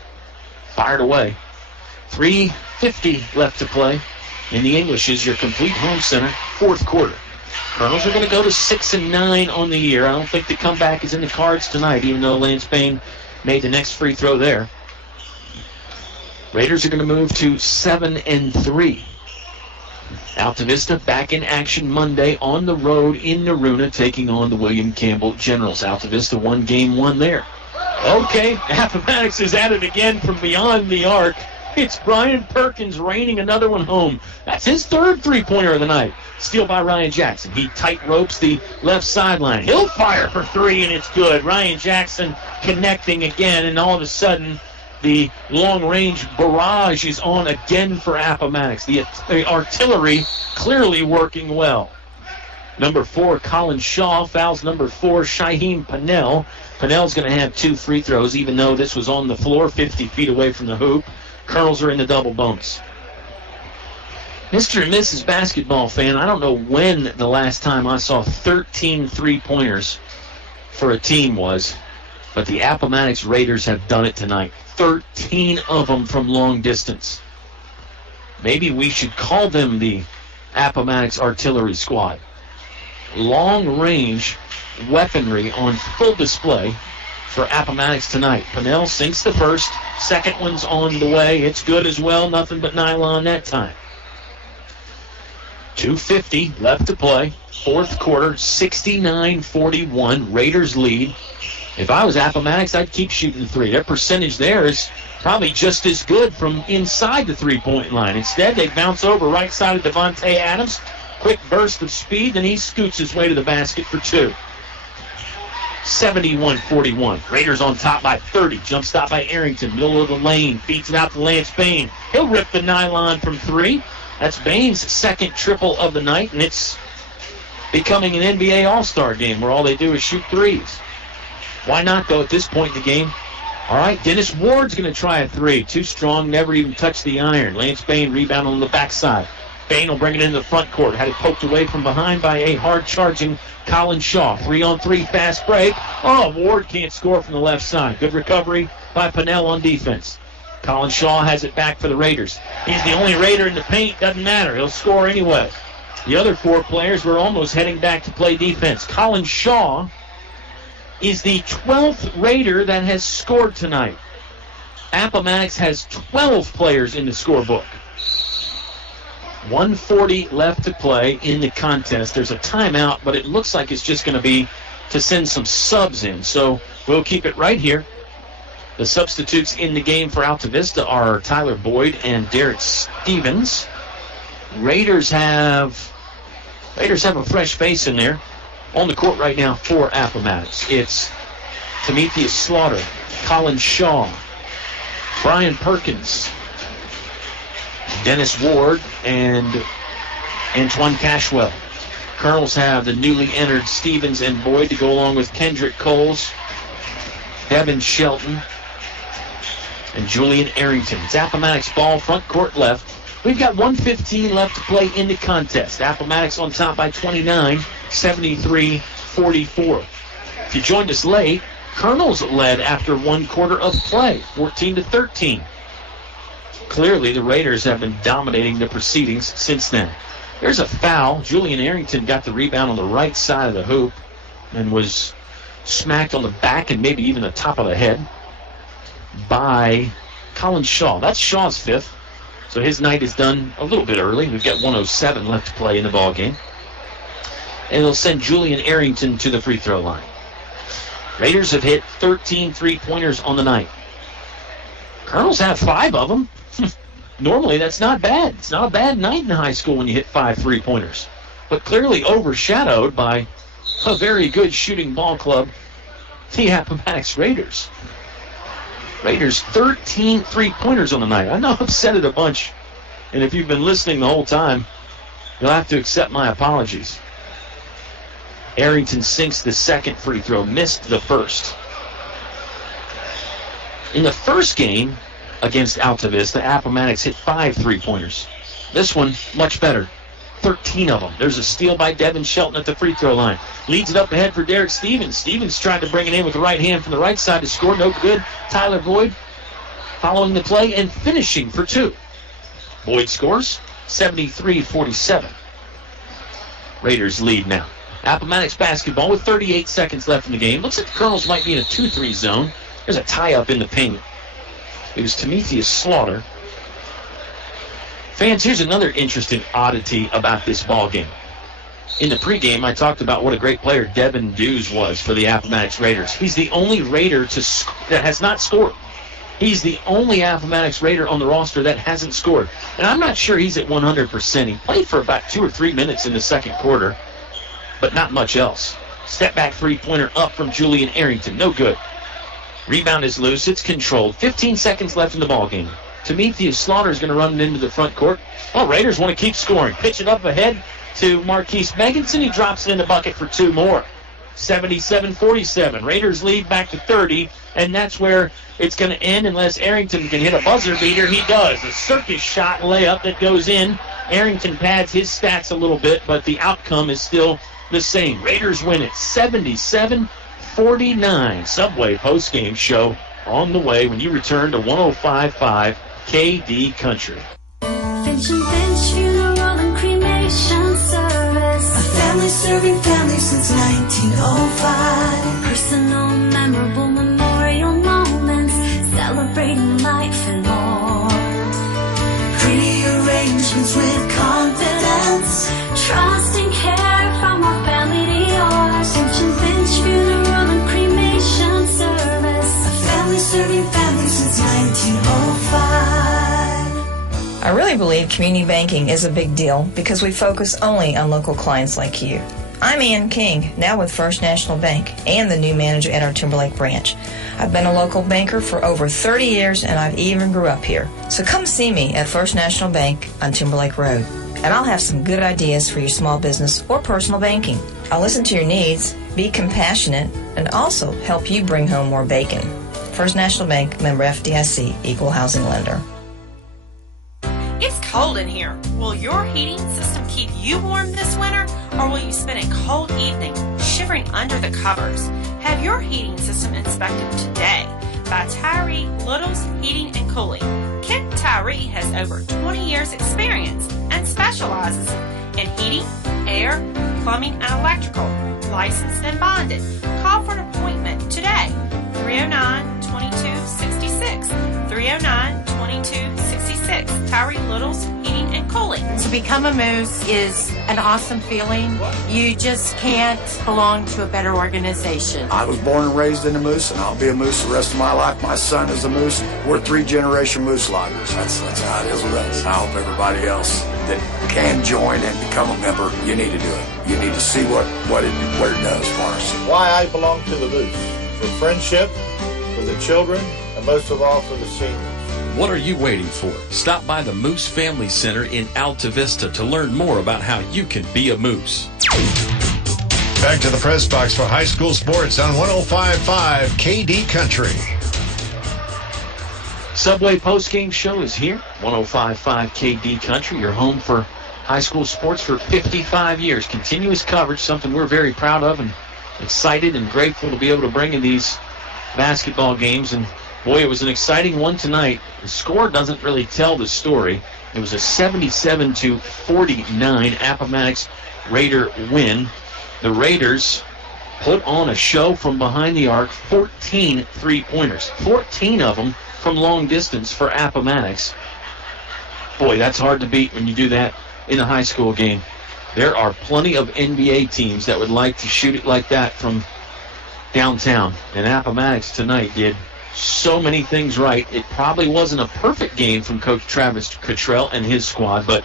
fired away. 3:50 left to play. In the English is your complete home center, fourth quarter. Colonels are going to go to 6-9 on the year. I don't think the comeback is in the cards tonight, even though Lance Bain made the next free throw there. Raiders are going to move to 7-3. Altavista back in action Monday on the road in Naruna, taking on the William Campbell Generals. Altavista won game 1 there. Okay, Appomattox is at it again from beyond the arc. It's Brian Perkins raining another one home. That's his third three-pointer of the night. Steal by Ryan Jackson. He tight ropes the left sideline. He'll fire for 3, and it's good. Ryan Jackson connecting again, and all of a sudden, the long-range barrage is on again for Appomattox. The artillery clearly working well. Number 4, Colin Shaw, fouls number 4, Shaheem Pennell. Pennell's going to have 2 free throws, even though this was on the floor, 50 feet away from the hoop. Colonels are in the double bonus. Mr. and Mrs. Basketball fan, I don't know when the last time I saw 13 three-pointers for a team was, but the Appomattox Raiders have done it tonight. 13 of them from long distance. Maybe we should call them the Appomattox Artillery Squad. Long-range weaponry on full display for Appomattox tonight. Pennell sinks the first. Second one's on the way. It's good as well. Nothing but nylon that time. 2:50 left to play. Fourth quarter, 69-41. Raiders lead. If I was Appomattox, I'd keep shooting 3. Their percentage there is probably just as good from inside the three-point line. Instead, they bounce over right side of Devontae Adams. Quick burst of speed, and he scoots his way to the basket for 2. 71-41. Raiders on top by 30. Jump stop by Arrington. Middle of the lane. Feeds it out to Lance Bain. He'll rip the nylon from 3. That's Bain's second triple of the night, and it's becoming an NBA All-Star game where all they do is shoot 3s. Why not, though, at this point in the game? All right, Dennis Ward's going to try a 3. Too strong, never even touched the iron. Lance Bain rebound on the backside. Bain will bring it into the front court. Had it poked away from behind by a hard-charging Colin Shaw. 3-on-3 fast break. Oh, Ward can't score from the left side. Good recovery by Pennell on defense. Colin Shaw has it back for the Raiders. He's the only Raider in the paint. Doesn't matter. He'll score anyway. The other 4 players were almost heading back to play defense. Colin Shaw is the 12th Raider that has scored tonight. Appomattox has 12 players in the scorebook. 1:40 left to play in the contest. There's a timeout, but it looks like it's just going to be to send some subs in. So we'll keep it right here. The substitutes in the game for Altavista are Tyler Boyd and Derek Stevens. Raiders have a fresh face in there. On the court right now for Appomattox. It's Timothy Slaughter, Colin Shaw, Brian Perkins, Dennis Ward, and Antoine Cashwell. Colonels have the newly entered Stevens and Boyd to go along with Kendrick Coles, Devin Shelton, and Julian Arrington. It's Appomattox ball, front court left. We've got 1:15 left to play in the contest. Appomattox on top by 29, 73-44. If you joined us late, Colonels led after 1 quarter of play, 14-13. Clearly, the Raiders have been dominating the proceedings since then. There's a foul. Julian Arrington got the rebound on the right side of the hoop and was smacked on the back and maybe even the top of the head by Colin Shaw. That's Shaw's 5th. So his night is done a little bit early. We've got 1:07 left to play in the ball game. And they'll send Julian Arrington to the free throw line. Raiders have hit 13 3-pointers on the night. Colonels have 5 of them. Normally, that's not bad. It's not a bad night in high school when you hit 5 3-pointers. But clearly overshadowed by a very good shooting ball club, the Appomattox Raiders. Raiders 13 3-pointers on the night. I know I've said it a bunch, and if you've been listening the whole time, you'll have to accept my apologies. Arrington sinks the second free throw, missed the first. In the first game against Altavista, Appomattox hit 5 3-pointers. This one, much better. 13 of them. There's a steal by Devin Shelton at the free throw line. Leads it up ahead for Derek Stevens. Stevens tried to bring it in with the right hand from the right side to score. No good. Tyler Boyd following the play and finishing for 2. Boyd scores 73-47. Raiders lead now. Appomattox basketball with 38 seconds left in the game. Looks like the Colonels might be in a 2-3 zone. There's a tie-up in the paint. It was Timothy Slaughter. Fans, here's another interesting oddity about this ball game. In the pregame, I talked about what a great player Devin Dews was for the Appomattox Raiders. He's the only Raider that has not scored. He's the only Appomattox Raider on the roster that hasn't scored. And I'm not sure he's at 100%. He played for about 2 or 3 minutes in the second quarter, but not much else. Step back 3-pointer up from Julian Arrington. No good. Rebound is loose. It's controlled. 15 seconds left in the ball game. Timothy Slaughter is going to run it into the front court. Oh, Raiders want to keep scoring. Pitch it up ahead to Marquise Meganson. He drops it in the bucket for 2 more. 77-47. Raiders lead back to 30, and that's where it's going to end unless Arrington can hit a buzzer beater. He does. A circus shot layup that goes in. Arrington pads his stats a little bit, but the outcome is still the same. Raiders win it 77-49. Subway postgame show on the way when you return to 105.5 KD Country. Finch and Finch Funeral and Cremation Service. A family serving family since 1905. Personal, memorable memorial moments, celebrating life and more. Pretty arrangements with confidence, trust and care from our family to yours. Finch and Finch Funeral and Cremation Service. A family serving family since 1905. I really believe community banking is a big deal because we focus only on local clients like you. I'm Ann King, now with First National Bank and the new manager at our Timberlake branch. I've been a local banker for over 30 years and I've even grew up here. So come see me at First National Bank on Timberlake Road, and I'll have some good ideas for your small business or personal banking. I'll listen to your needs, be compassionate, and also help you bring home more bacon. First National Bank, member FDIC, equal housing lender. It's cold in here. Will your heating system keep you warm this winter, or will you spend a cold evening shivering under the covers? Have your heating system inspected today by Tyree Little's Heating and Cooling. Kent Tyree has over 20 years experience and specializes in heating, air, plumbing, and electrical. Licensed and bonded. Call for an appointment today. 309-2266. 309-2266. Tyree Little's Heating and Cooling. To become a moose is an awesome feeling. You just can't belong to a better organization. I was born and raised in a moose, and I'll be a moose the rest of my life. My son is a moose. We're 3-generation moose loggers. That's how it is with us. I hope everybody else that can join and become a member, you need to do it. You need to see what it does for us. Why I belong to the moose. for friendship, for the children, and most of all for the seniors. What are you waiting for? Stop by the Moose Family Center in Altavista to learn more about how you can be a Moose. Back to the press box for high school sports on 105.5 KD Country. Subway postgame show is here. 105.5 KD Country, your home for high school sports for 55 years. Continuous coverage, something we're very proud of and excited and grateful to be able to bring in these basketball games. And boy, it was an exciting one tonight. The score doesn't really tell the story. It was a 77-49 Appomattox Raider win. The Raiders put on a show from behind the arc, 14 three-pointers, 14 of them from long distance for Appomattox. Boy, that's hard to beat when you do that in a high school game. There are plenty of NBA teams that would like to shoot it like that from downtown. And Appomattox tonight did so many things right. It probably wasn't a perfect game from Coach Travis Cottrell and his squad, but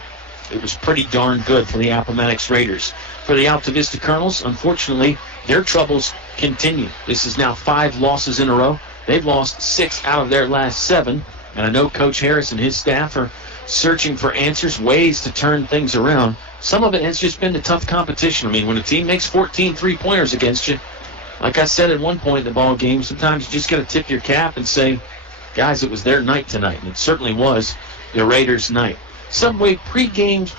it was pretty darn good for the Appomattox Raiders. For the Altavista Colonels, unfortunately, their troubles continue. This is now 5 losses in a row. They've lost 6 out of their last 7. And I know Coach Harris and his staff are searching for answers, ways to turn things around. Some of it has just been the tough competition. I mean, when a team makes 14 three-pointers against you, like I said at one point in the ball game, sometimes you just got to tip your cap and say, guys, it was their night tonight. And it certainly was the Raiders' night. Subway pregame,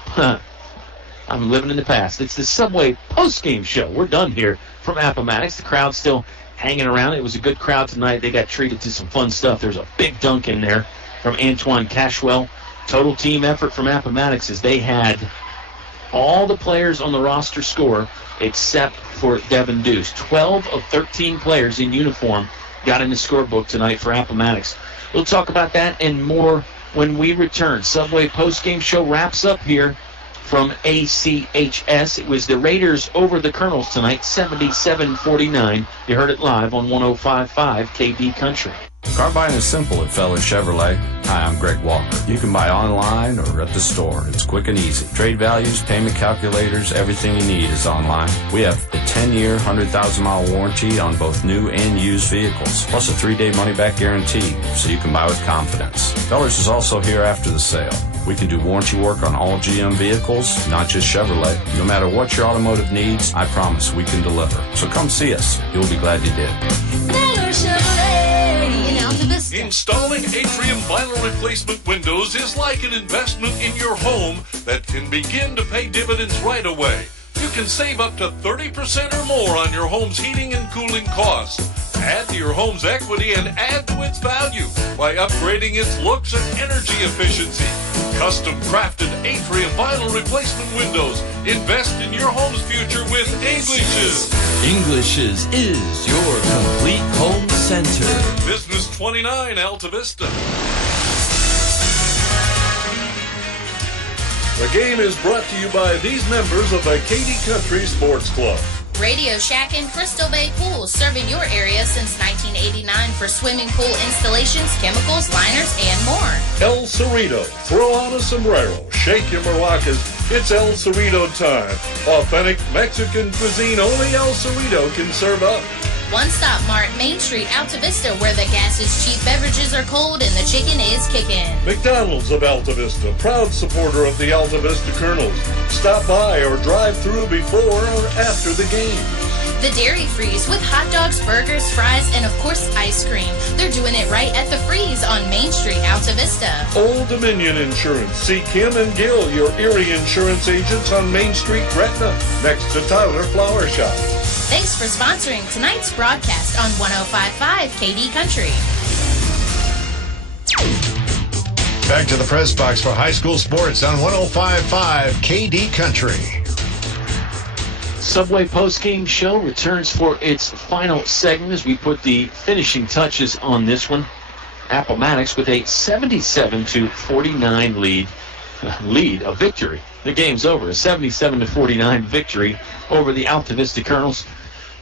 I'm living in the past. It's the Subway postgame show. We're done here from Appomattox. The crowd's still hanging around. It was a good crowd tonight. They got treated to some fun stuff. There's a big dunk in there from Antoine Cashwell. Total team effort from Appomattox as they had all the players on the roster score except for Devin Deuce. 12 of 13 players in uniform got in the scorebook tonight for Appomattox. We'll talk about that and more when we return. Subway postgame show wraps up here from ACHS. It was the Raiders over the Colonels tonight, 77-49. You heard it live on 105.5 KD Country. Car buying is simple at Feller Chevrolet. Hi, I'm Greg Walker. You can buy online or at the store. It's quick and easy. Trade values, payment calculators, everything you need is online. We have a 10-year, 100,000-mile warranty on both new and used vehicles, plus a 3-day money-back guarantee, so you can buy with confidence. Fellers is also here after the sale. We can do warranty work on all GM vehicles, not just Chevrolet. No matter what your automotive needs, I promise we can deliver. So come see us. You'll be glad you did. Installing atrium vinyl replacement windows is like an investment in your home that can begin to pay dividends right away. You can save up to 30% or more on your home's heating and cooling costs. Add to your home's equity and add to its value by upgrading its looks and energy efficiency. Custom crafted atrium vinyl replacement windows. Invest in your home's future with English's. English's is your complete home center. Business 29, Altavista. The game is brought to you by these members of the KD Country Sports Club. Radio Shack and Crystal Bay Pools, serving your area since 1989 for swimming pool installations, chemicals, liners, and more. El Cerrito. Throw on a sombrero. Shake your maracas. It's El Cerrito time. Authentic Mexican cuisine only El Cerrito can serve up. One Stop Mart, Main Street, Altavista, where the gas is cheap, beverages are cold, and the chicken is kicking. McDonald's of Altavista, proud supporter of the Altavista Colonels. Stop by or drive through before or after the game. The Dairy Freeze with hot dogs, burgers, fries, and of course ice cream. They're doing it right at the Freeze on Main Street, Altavista. Old Dominion Insurance. See Kim and Gil, your Erie insurance agents on Main Street, Gretna, next to Tyler Flower Shop. Thanks for sponsoring tonight's broadcast on 105.5 KD Country. Back to the press box for high school sports on 105.5 KD Country. Subway postgame show returns for its final segment as we put the finishing touches on this one. Appomattox with a 77-49 lead, a victory. The game's over, a 77-49 victory over the Altavista Colonels.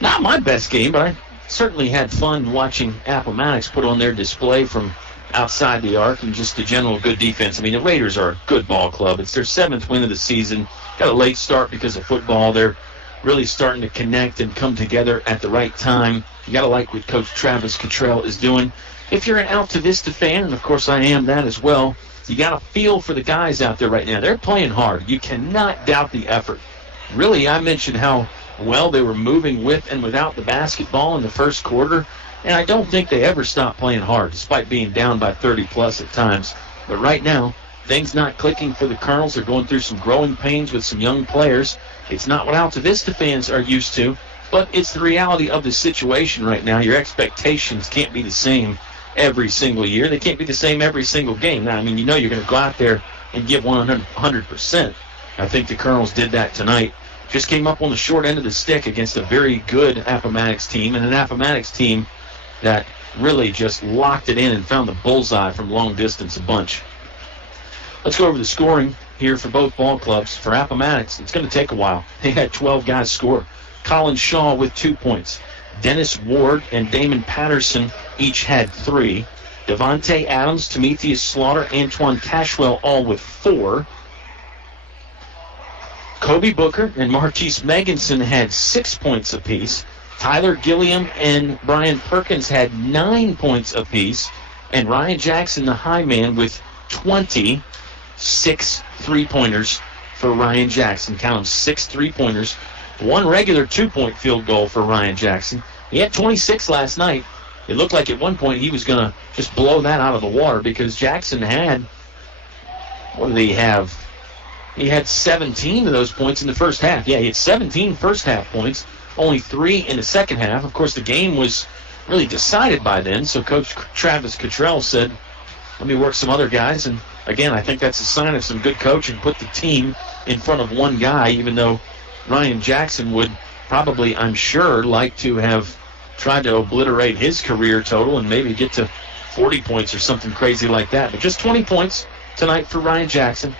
Not my best game, but I certainly had fun watching Appomattox put on their display from outside the arc and just the general good defense. I mean, the Raiders are a good ball club. It's their 7th win of the season. Got a late start because of football. They're really starting to connect and come together at the right time. You got to like what Coach Travis Cottrell is doing. If you're an Altavista fan, and of course I am that as well, you got to feel for the guys out there right now. They're playing hard. You cannot doubt the effort. Really, I mentioned how well they were moving with and without the basketball in the first quarter, and I don't think they ever stopped playing hard, despite being down by 30-plus at times. But right now, things not clicking for the Colonels. They're going through some growing pains with some young players. It's not what Altavista fans are used to, but it's the reality of the situation right now. Your expectations can't be the same every single year. They can't be the same every single game. Now, I mean, you know you're going to go out there and give 100%. I think the Colonels did that tonight. Just came up on the short end of the stick against a very good Appomattox team, and an Appomattox team that really just locked it in and found the bullseye from long distance a bunch. Let's go over the scoring here for both ball clubs. For Appomattox, it's going to take a while. They had 12 guys score. Colin Shaw with 2 points. Dennis Ward and Damon Patterson each had 3. Devontae Adams, Timotheus Slaughter, Antoine Cashwell all with 4. Kobe Booker and Marquise Meganson had 6 points apiece. Tyler Gilliam and Brian Perkins had 9 points apiece. And Ryan Jackson, the high man, with 26 3-pointers for Ryan Jackson. Count them, 6 3-pointers. 1 regular 2-point field goal for Ryan Jackson. He had 26 last night. It looked like at one point he was going to just blow that out of the water because Jackson had, what did he have? He had 17 of those points in the first half. Yeah, he had 17 first half points, only 3 in the second half. Of course, the game was really decided by then, so Coach Travis Cottrell said, let me work some other guys. And again, I think that's a sign of some good coaching. Put the team in front of one guy, even though Ryan Jackson would probably, I'm sure, like to have tried to obliterate his career total and maybe get to 40 points or something crazy like that. But just 20 points tonight for Ryan Jackson.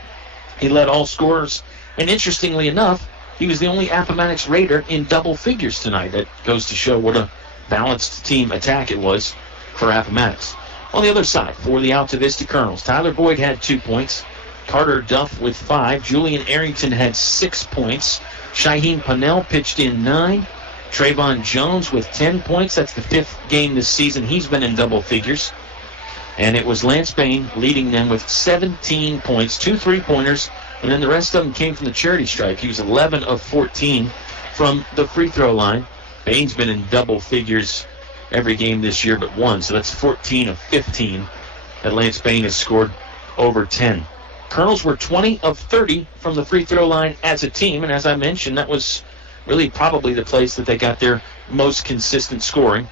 He led all scorers, and interestingly enough, he was the only Appomattox Raider in double figures tonight. That goes to show what a balanced team attack it was for Appomattox. On the other side, for the Altavista Colonels, Tyler Boyd had 2 points. Carter Duff with 5. Julian Arrington had 6 points. Shaheen Pannell pitched in 9. Trayvon Jones with 10 points. That's the 5th game this season he's been in double figures. And it was Lance Bain leading them with 17 points, 2 3-pointers, and then the rest of them came from the charity stripe. He was 11 of 14 from the free throw line. Bain's been in double figures every game this year but 1, so that's 14 of 15 that Lance Bain has scored over 10. Colonels were 20 of 30 from the free throw line as a team, and as I mentioned, that was really probably the place that they got their most consistent scoring.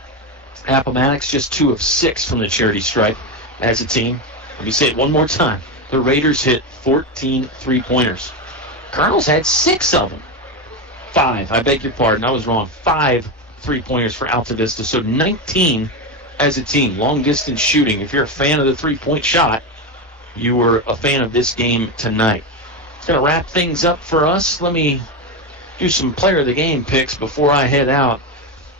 Appomattox just 2 of 6 from the charity stripe as a team. Let me say it one more time. The Raiders hit 14 3-pointers. Colonels had 6 of them. 5, I beg your pardon, I was wrong. 5 3-pointers for Altavista, so 19 as a team. Long distance shooting. If you're a fan of the 3-point shot, you were a fan of this game tonight. It's going to wrap things up for us. Let me do some player of the game picks before I head out.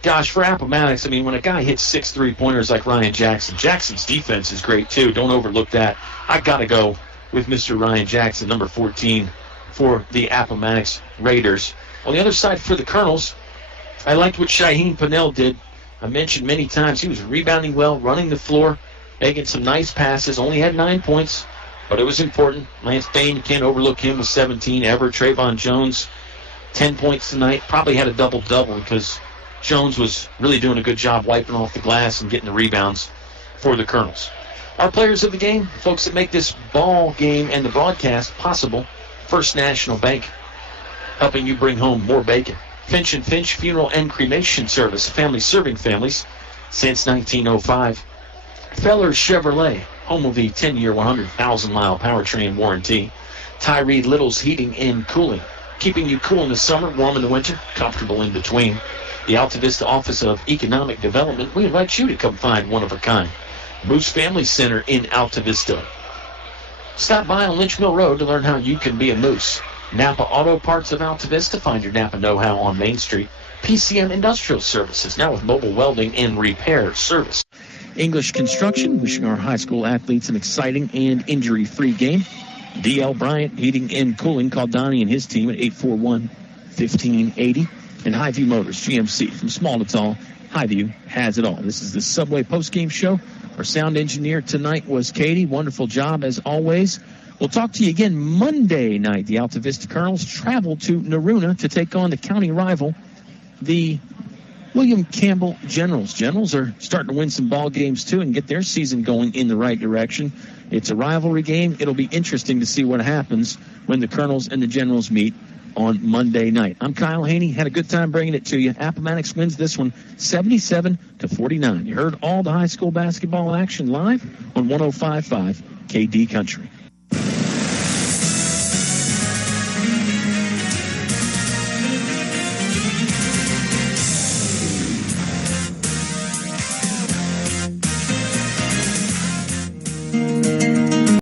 Gosh, for Appomattox, I mean, when a guy hits 6 3-pointers like Ryan Jackson, Jackson's defense is great too. Don't overlook that. I got to go with Mr. Ryan Jackson, number 14 for the Appomattox Raiders. On the other side for the Colonels, I liked what Shaheen Pannell did. I mentioned many times he was rebounding well, running the floor, making some nice passes. Only had 9 points, but it was important. Lance Bain, you can't overlook him with 17. Ever Trayvon Jones, 10 points tonight. Probably had a double-double because Jones was really doing a good job wiping off the glass and getting the rebounds for the Colonels. Our players of the game, folks that make this ball game and the broadcast possible, First National Bank, helping you bring home more bacon. Finch & Finch Funeral and Cremation Service, family serving families since 1905. Feller Chevrolet, home of the 10-year, 100,000-mile powertrain warranty. Tyree Little's Heating and Cooling, keeping you cool in the summer, warm in the winter, comfortable in between. The Altavista Office of Economic Development, we invite you to come find one of a kind. Moose Family Center in Altavista. Stop by on Lynch Mill Road to learn how you can be a Moose. Napa Auto Parts of Altavista, find your Napa know-how on Main Street. PCM Industrial Services, now with mobile welding and repair service. English Construction, wishing our high school athletes an exciting and injury-free game. D.L. Bryant Heating and Cooling, call Donnie and his team at 841-1580. And Highview Motors, GMC, from small to tall, Highview has it all. This is the Subway postgame show. Our sound engineer tonight was Katie. Wonderful job as always. We'll talk to you again Monday night. The Altavista Colonels travel to Naruna to take on the county rival, the William Campbell Generals. Generals are starting to win some ball games too and get their season going in the right direction. It's a rivalry game. It'll be interesting to see what happens when the Colonels and the Generals meet on Monday night. I'm Kyle Hoehne. Had a good time bringing it to you. Appomattox wins this one 77-49. You heard all the high school basketball action live on 105.5 KD Country.